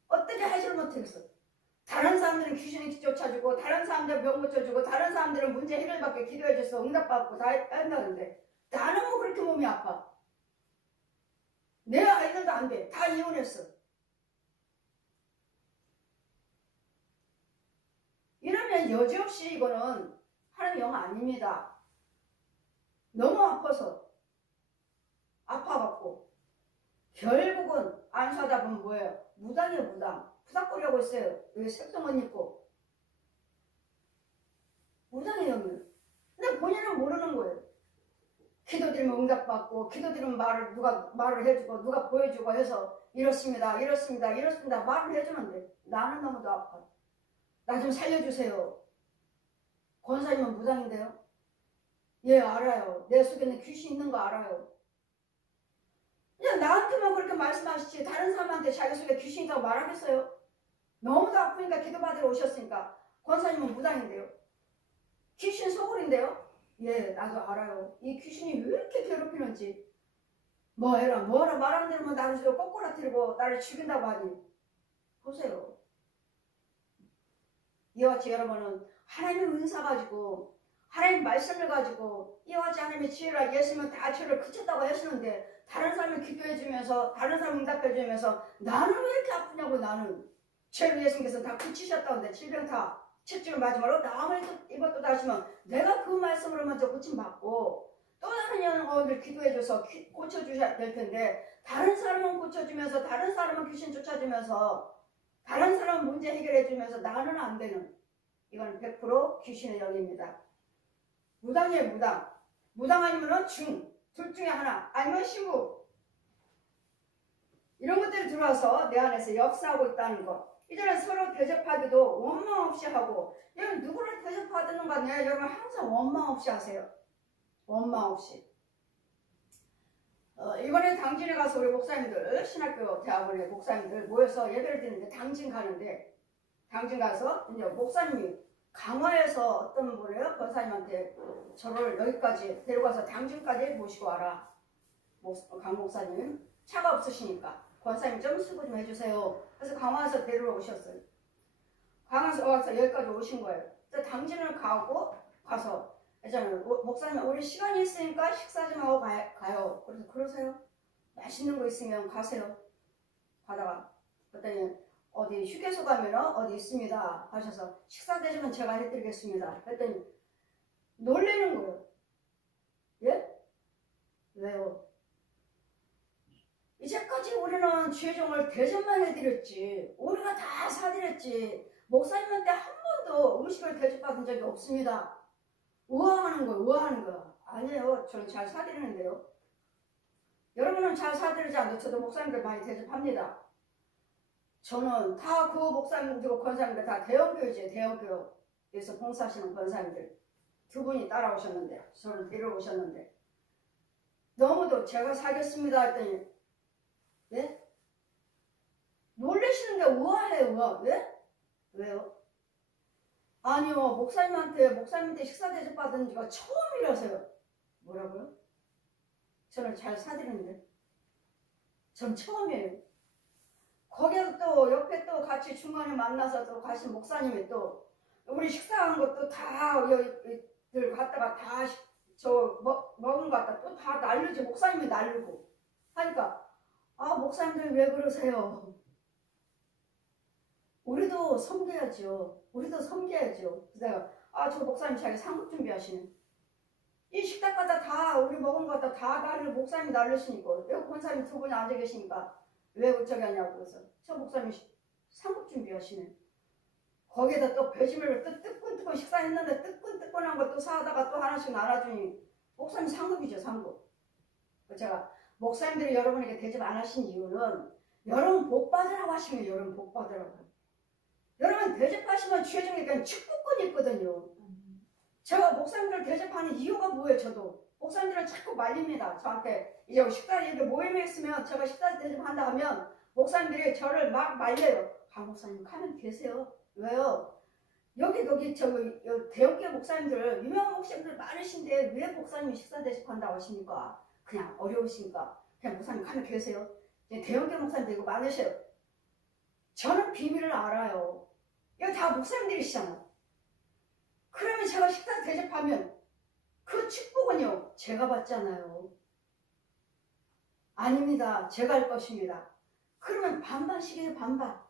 어떻게 하지를 못했어. 다른 사람들은 귀신이 쫓아주고 다른 사람들은 병 고쳐주고 다른 사람들은 문제 해결받게 기도해줘서 응답받고 다 한다는데 나는 뭐 그렇게 몸이 아파. 내 아이들도 안 돼. 다 이혼했어. 이러면 여지없이 이거는 하나님의 영 아닙니다. 너무 아파서 아파갖고 결국은 안 사다 보면 뭐예요? 무당이에요. 무당. 부닥거리 하고 있어요. 여기 색동옷 입고 무당이에요. 근데 본인은 모르는 거예요. 기도드리면 응답받고 기도드리면 누가 말을 해주고 누가 보여주고 해서 이렇습니다 말을 해주는데 나는 너무도 아파. 나 좀 살려주세요. 권사님은 무당인데요. 예, 알아요. 내 속에는 귀신 있는 거 알아요. 그냥 나한테만 그렇게 말씀하시지 다른 사람한테 자기 속에 귀신 있다고 말하겠어요? 너무도 아프니까 기도받으러 오셨으니까. 권사님은 무당인데요. 귀신 소굴인데요. 예, 나도 알아요. 이 귀신이 왜 이렇게 괴롭히는지. 뭐해라 말 안 들으면 나를 꼬꾸라뜨리고 나를 죽인다고 하니. 보세요. 이와 같이 여러분은 하나님의 은사 가지고 하나님 말씀을 가지고 이와 같이 하나님의 지혜라 예수님은 다 죄를 그쳤다고 하시는데 다른 사람을 기도해주면서 다른 사람 응답해주면서 나는 왜 이렇게 아프냐고. 나는 죄를 예수님께서 다 고치셨다는데 질병 다 채찍을 마지막으로 나아무리 이것도 다시면 내가 그 말씀으로 먼저 고침받고 또 다른 영혼들 기도해줘서 고쳐주셔야 될 텐데 다른 사람은 고쳐주면서 다른 사람은 귀신 쫓아주면서 다른 사람은 문제 해결해주면서 나는 안 되는 이건 100% 귀신의 영입니다. 무당이에요. 무당 아니면 둘 중에 하나 아니면 신부 이런 것들이 들어와서 내 안에서 역사하고 있다는 거. 이제는 서로 대접하기도 원망 없이 하고 여러분 누구를 대접하는가 내 여러분 항상 원망 없이 하세요. 원망 없이. 이번에 당진에 가서 우리 목사님들 신학교 대학원의 목사님들 모여서 예배를 드리는데 당진 가서 이제 목사님이 강화에서 어떤 분이에요? 권사님한테 저를 여기까지 데려가서 당진까지 모시고 와라. 강 목사님 차가 없으시니까 권사님 좀 수고 좀 해주세요. 그래서 강화에서 데리러 오셨어요. 강화에서 와서 여기까지 오신 거예요. 그래서 당진을 가서 예전에 목사님 우리 시간이 있으니까 식사 좀 하고 가요. 그래서 그러세요. 맛있는 거 있으면 가세요. 가다가 그랬더니 어디 휴게소 가면 어디 있습니다 하셔서 식사 대접은 제가 해드리겠습니다. 그랬더니 놀래는 거예요. 예? 왜요? 이제까지 우리는 죄종을 대접만 해드렸지 우리가 다 사드렸지 목사님한테 한 번도 음식을 대접받은 적이 없습니다. 우아하는 거예요. 아니에요. 저는 잘 사드리는데요. 여러분은 잘 사드리지 않아도 저도 목사님들 많이 대접합니다. 저는 다 그 목사님들 권사님들 다 대형교회지. 대형교회. 그래서 봉사하시는 권사님들 두 분이 따라오셨는데, 저를 데려오셨는데, 너무도 제가 사겠습니다 했더니, 예? 놀라시는 게 우아해요. 왜? 왜요? 아니요, 목사님한테 식사 대접 받은 지가 처음이라서요. 뭐라고요? 저는 잘 사드리는데. 전 처음이에요. 거기서 또 옆에 또 같이 중간에 만나서 또 가신 목사님이 또 우리 식사한 것도 다 들 갖다가 다 먹은 거 갖다 또 다 날르지. 목사님이 날르고 하니까 아, 목사님들 왜 그러세요? 우리도 섬겨야죠. 그래서 저 목사님 자기 상급 준비하시네. 이 식탁 갖다 다 우리 먹은 거 갖다 다 날르 목사님이 날르시니까 여기 권사님 두 분이 앉아 계시니까 왜 어쩌게 하냐고. 그래서 저 목사님이 상급 준비하시네. 거기에다 또 배심을 또 뜨끈뜨끈 식사했는데 뜨끈뜨끈한 것도 사다가 또 하나씩 나눠주니 목사님 상급이죠, 상급. 제가 목사님들이 여러분에게 대접 안 하신 이유는 여러분 복 받으라고 하시면 여러분 복 받으라고. 여러분 대접하시면 주의 중에 그냥 축복권이 있거든요. 제가 목사님들 대접하는 이유가 뭐예요? 저도 목사님들은 자꾸 말립니다. 저한테 이제 식사 이렇게 모임에 있으면 제가 식사 대접한다 하면 목사님들이 저를 막 말려요. 아, 목사님 가면 계세요. 왜요? 여기 대형교 목사님들 유명한 목사님들 많으신데 왜 목사님이 식사 대접한다고 하십니까? 그냥 어려우시니까 그냥 목사님 가면 계세요. 대형교 목사님들 이거 많으셔요. 저는 비밀을 알아요. 이거 다 목사님들이시잖아. 그러면 제가 식사 대접하면 그 축복은요 제가 받잖아요. 아닙니다. 제가 할 것입니다. 그러면 반반씩이에요. 반반.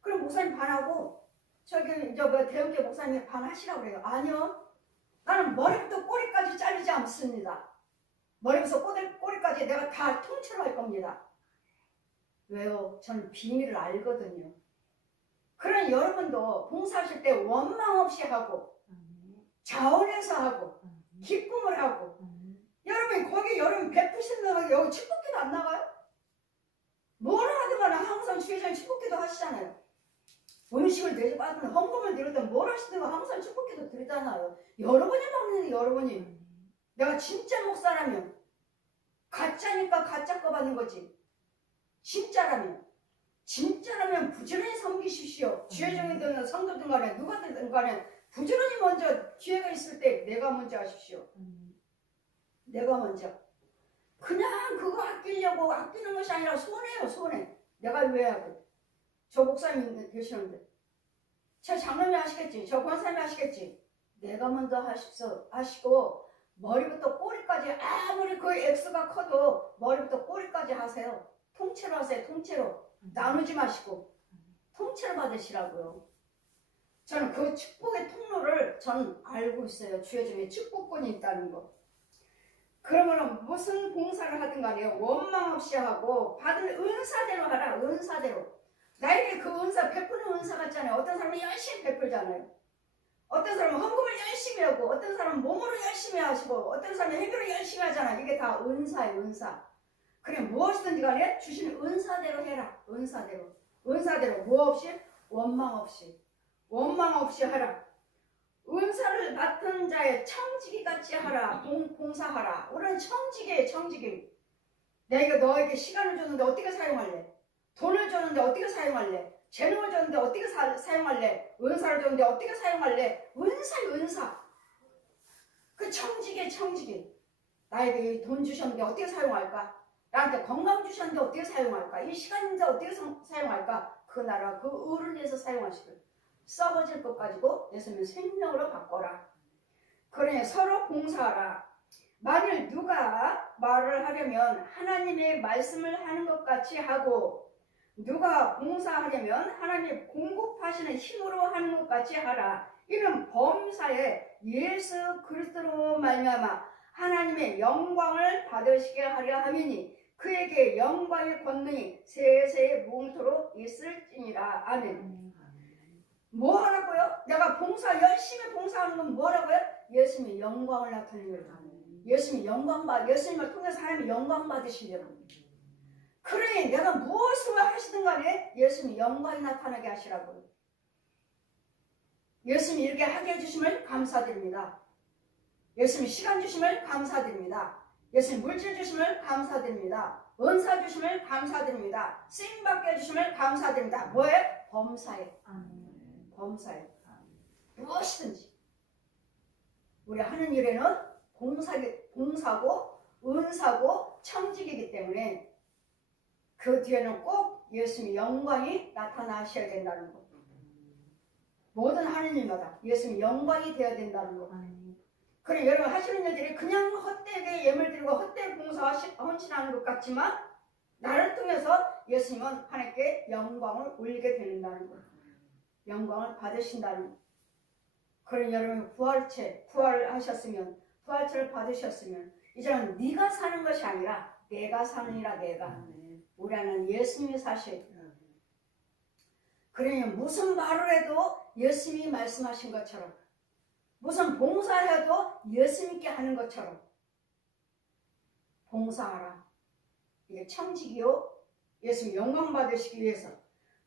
그럼 목사님 반하고 대형교 목사님 반하시라고 그래요. 아니요. 나는 머리부터 꼬리까지 자르지 않습니다. 머리부터 꼬리까지 내가 다 통째로 할 겁니다. 왜요? 저는 비밀을 알거든요. 그러니 여러분도 봉사하실 때 원망 없이 하고 자원해서 하고 기쁨을 하고 여러분 거기 여러분 베푸시는 거 여기 축복기도 안 나가요? 뭘 하든 간에 항상 주의자님 축복기도 하시잖아요. 음식을 대접받든 헌금을 드렸든 뭘 하시든 항상 축복기도 드리잖아요. 여러분이 먹는 여러분이 내가 진짜 목사라면 가짜니까 가짜 거 받는 거지. 진짜라면 부지런히 섬기십시오. 주의종이든 성도든 간에 누가든 간에 부지런히 먼저 기회가 있을 때 내가 먼저 하십시오. 내가 먼저. 그냥 그거 아끼려고 아끼는 것이 아니라 손해요. 손해. 내가 왜 하고. 저 목사님 계시는데 저 장로님이 하시겠지. 저 권사님이 하시겠지. 내가 먼저 하시고 머리부터 꼬리까지 아무리 그 X가 커도 머리부터 꼬리까지 하세요. 통째로 하세요. 통째로. 나누지 마시고 통째로 받으시라고요. 저는 그 축복의 통로를 저는 알고 있어요. 주의 중에 축복권이 있다는 거. 그러면 무슨 봉사를 하든 간에 원망 없이 하고 받은 은사대로 하라. 은사대로. 나에게 그 은사 베푸는 은사 같잖아요. 어떤 사람은 열심히 베풀잖아요. 어떤 사람은 헌금을 열심히 하고 어떤 사람은 몸으로 열심히 하시고 어떤 사람은 행위로 열심히 하잖아요. 이게 다 은사예요. 은사. 그래 무엇이든지 간에 주시는 은사대로 해라. 은사대로. 은사대로 뭐 없이? 원망 없이 하라. 은사를 맡은 자의 청지기 같이 하라. 봉사하라. 우리는 청지기예요. 청지기. 내가 너에게 시간을 줬는데 어떻게 사용할래? 돈을 줬는데 어떻게 사용할래? 재능을 줬는데 어떻게 사용할래? 은사를 줬는데 어떻게 사용할래? 은사. 그 청지기예요. 청지기. 나에게 돈 주셨는데 어떻게 사용할까? 나한테 건강 주셨는데 어떻게 사용할까? 이 시간인데 어떻게 사용할까? 그 나라 그 의를 위해서 사용하시고 썩어질 것 가지고 내 생명 생명으로 바꿔라. 그러니 서로 봉사하라. 만일 누가 말을 하려면 하나님의 말씀을 하는 것 같이 하고 누가 봉사하려면 하나님 공급하시는 힘으로 하는 것 같이 하라. 이는 범사에 예수 그리스도로 말미암아 하나님의 영광을 받으시게 하려 함이니 그에게 영광의 권능이 세세에 무궁토록 있을지니라. 아멘. 뭐 하라고요? 내가 열심히 봉사하는 건 뭐라고요? 예수님의 영광을 나타내는 거예요. 예수님을 통해서 하나님의 영광 받으시려고. 그러니 내가 무엇을 하시든 간에 예수님의 영광이 나타나게 하시라고요. 예수님이 이렇게 하게 해주심을 감사드립니다. 예수님이 시간 주심을 감사드립니다. 예수님 물질 주심을 감사드립니다. 은사 주심을 감사드립니다. 쓰임받게 해주심을 감사드립니다. 뭐에? 범사에. 범사에. 무엇이든지 우리 하는 일에는 봉사고 은사고 청직이기 때문에 그 뒤에는 꼭 예수님의 영광이 나타나셔야 된다는 것. 모든 하는 일마다 예수님의 영광이 되어야 된다는 것. 그래 여러분 하시는 일들이 그냥 헛되게 예물 드리고 헛되게 봉사와 헌신하는 것 같지만 나를 통해서 예수님은 하나님께 영광을 올리게 된다는 것. 영광을 받으신다는 것. 그래 여러분 부활하셨으면 부활체를 받으셨으면 이제는 네가 사는 것이 아니라 내가 사느니라. 내가 우리 안에는 예수님이 사셔야 돼요. 그러니 무슨 말을 해도 예수님이 말씀하신 것처럼 무슨 봉사를 해도 예수님께 하는 것처럼 봉사하라. 이게 청직이요 예수님 영광 받으시기 위해서.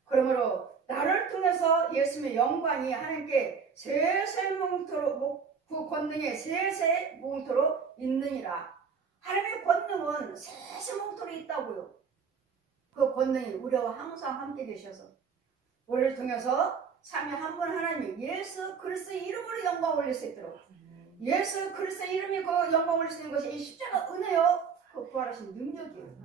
그러므로 나를 통해서 예수님의 영광이 하나님께 세세뭉토록 그 권능에 세세뭉토록 있느니라. 하나님의 권능은 세세뭉토록 있다고요. 그 권능이 우리와 항상 함께 계셔서 우리를 통해서 삼위 한 분 하나님이 예수 그리스도의 이름으로 영광 올릴 수 있도록 예수 그리스도의 이름이 그 영광 올릴 수 있는 것이 이 십자가 은혜요 그 부활하신 능력이에요.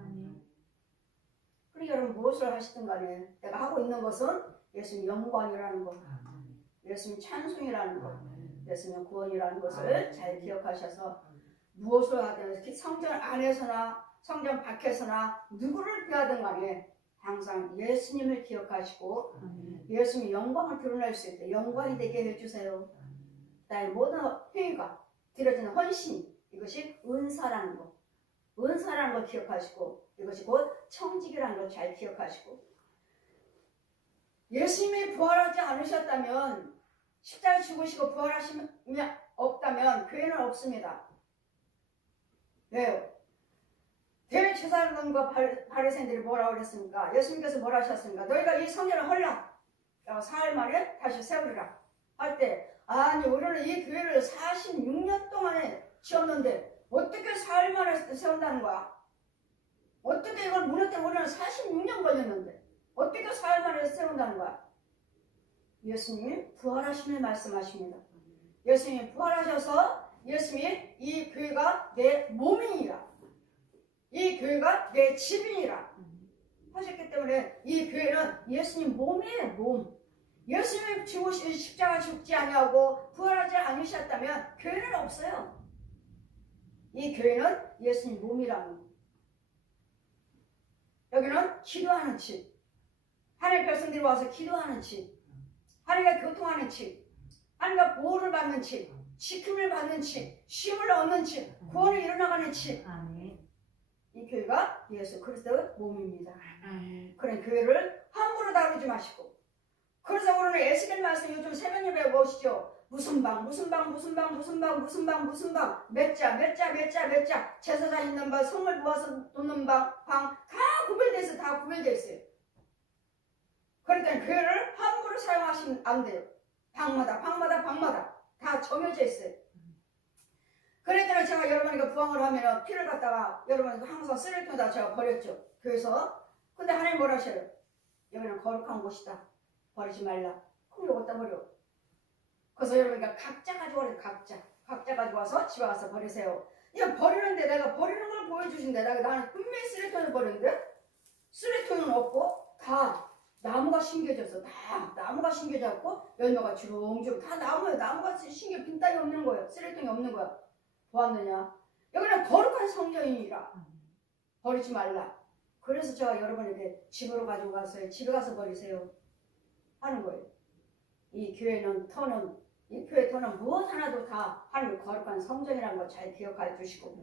그러니까 여러분 무엇을 하시든 간에 내가 하고 있는 것은 예수님 영광이라는 것, 예수님 찬송이라는 것, 예수님 구원이라는 것을 잘 기억하셔서 무엇을 하든 성전 안에서나 성전 밖에서나 누구를 비하든 간에 항상 예수님을 기억하시고 예수님의 영광을 드러낼 수 있도록 영광이 되게 해주세요. 나의 모든 회의가 드려지는 헌신 이것이 은사라는 것, 은사라는 걸 기억하시고 이것이 곧 청직이라는 걸 잘 기억하시고 예수님이 부활하지 않으셨다면 십자가에 죽으시고 부활하시면 없다면 교회는 없습니다. 왜요? 대제사장과 바리새인들이 뭐라고 그랬습니까? 예수님께서 뭐라 하셨습니까? 너희가 이 성전을 헐라 사흘 만에 다시 세우리라 할 때 아니 우리는 이 교회를 46년 동안에 지었는데 어떻게 사흘 만에 세운다는 거야? 어떻게 이걸 무너뜨려 우리는 46년 걸렸는데 어떻게 사흘 만에 세운다는 거야? 예수님이 부활하심을 말씀하십니다. 예수님이 부활하셔서 예수님이 이 교회가 내 몸이니라 이 교회가 내 집이니라 하셨기 때문에 이 교회는 예수님 몸이에요. 몸. 예수님이 죽으신 십자가 죽지 아니하고 부활하지 않으셨다면 교회는 없어요. 이 교회는 예수님 몸이라는 거. 여기는 기도하는 집, 하나님의 백성들이 와서 기도하는 집, 하나님과 교통하는 집, 하나님과 보호를 받는 집, 지킴을 받는 집, 쉼을 얻는 집, 구원을 이뤄나가는 집. 이 교회가 예수 그리스도의 몸입니다. 그런 교회를 함부로 다루지 마시고. 그래서 오늘 에스겔 말씀 요즘 새벽 예배에 보시죠. 무슨 방 무슨 방 무슨 방 무슨 방 무슨 방 무슨 방 몇 자 제사장 있는 방 성을 모아서 놓는 방 다 구별되어 있어요. 다 구별되어 있어요. 그러니까 교회를 함부로 사용하시면 안 돼요. 방마다 다 정해져 있어요. 그랬더니 제가 여러분이가 부항을 하면 피를 갖다가 여러분 항상 쓰레기통에다 제가 버렸죠. 교회에서. 근데 하나님 뭐라 하셔요? 여기는 거룩한 곳이다. 버리지 말라. 그럼 이거 어디다 버려? 그래서 여러분이가 각자 가져오래요. 각자 가져와서 집에 가서 버리세요. 이거 버리는데 내가 버리는 걸 보여주신데 나는 분명히 쓰레기통에 버리는데 쓰레기통은 없고 다 나무가 심겨져서 다 나무가 심겨져갖고 열매가 주렁주렁 다 나무예요. 나무가 심겨 빈 땅이 없는 거예요. 쓰레기통이 없는 거야. 보았느냐? 여기는 거룩한 성전이니라. 버리지 말라. 그래서 제가 여러분에게 집으로 가지고 가세요. 집에 가서 버리세요. 하는 거예요. 이 교회는 이 교회 터는 무엇 하나도 다 하나님의 거룩한 성전이라는 걸 잘 기억해 주시고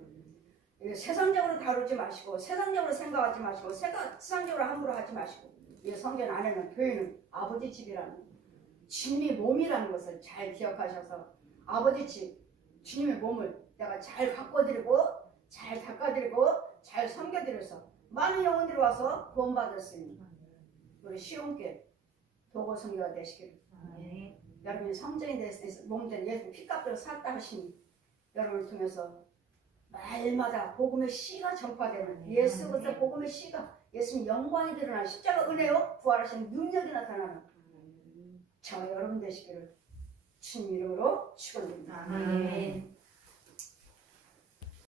세상적으로 다루지 마시고 세상적으로 생각하지 마시고 세상적으로 함부로 하지 마시고 이 성전 안에는 교회는 아버지 집이라는 주님의 몸이라는 것을 잘 기억하셔서 아버지 집 주님의 몸을 내가 잘 바꿔드리고 잘 닦아드리고 잘 섬겨드려서 많은 영혼들이 와서 구원받을 수 있는 우리 시온교회 도고 성교가 되시기를 여러분이 성전이 됐을 때 몸된 예수 피값으로 샀다 하신 여러분을 통해서 말마다 복음의 씨가 전파되는 예수 그리스도 복음의 씨가 예수님 영광이 드러나는 십자가 은혜요 부활하신 능력이 나타나는 저 여러분 되시기를 주님 이름으로 축원드립니다. 아멘.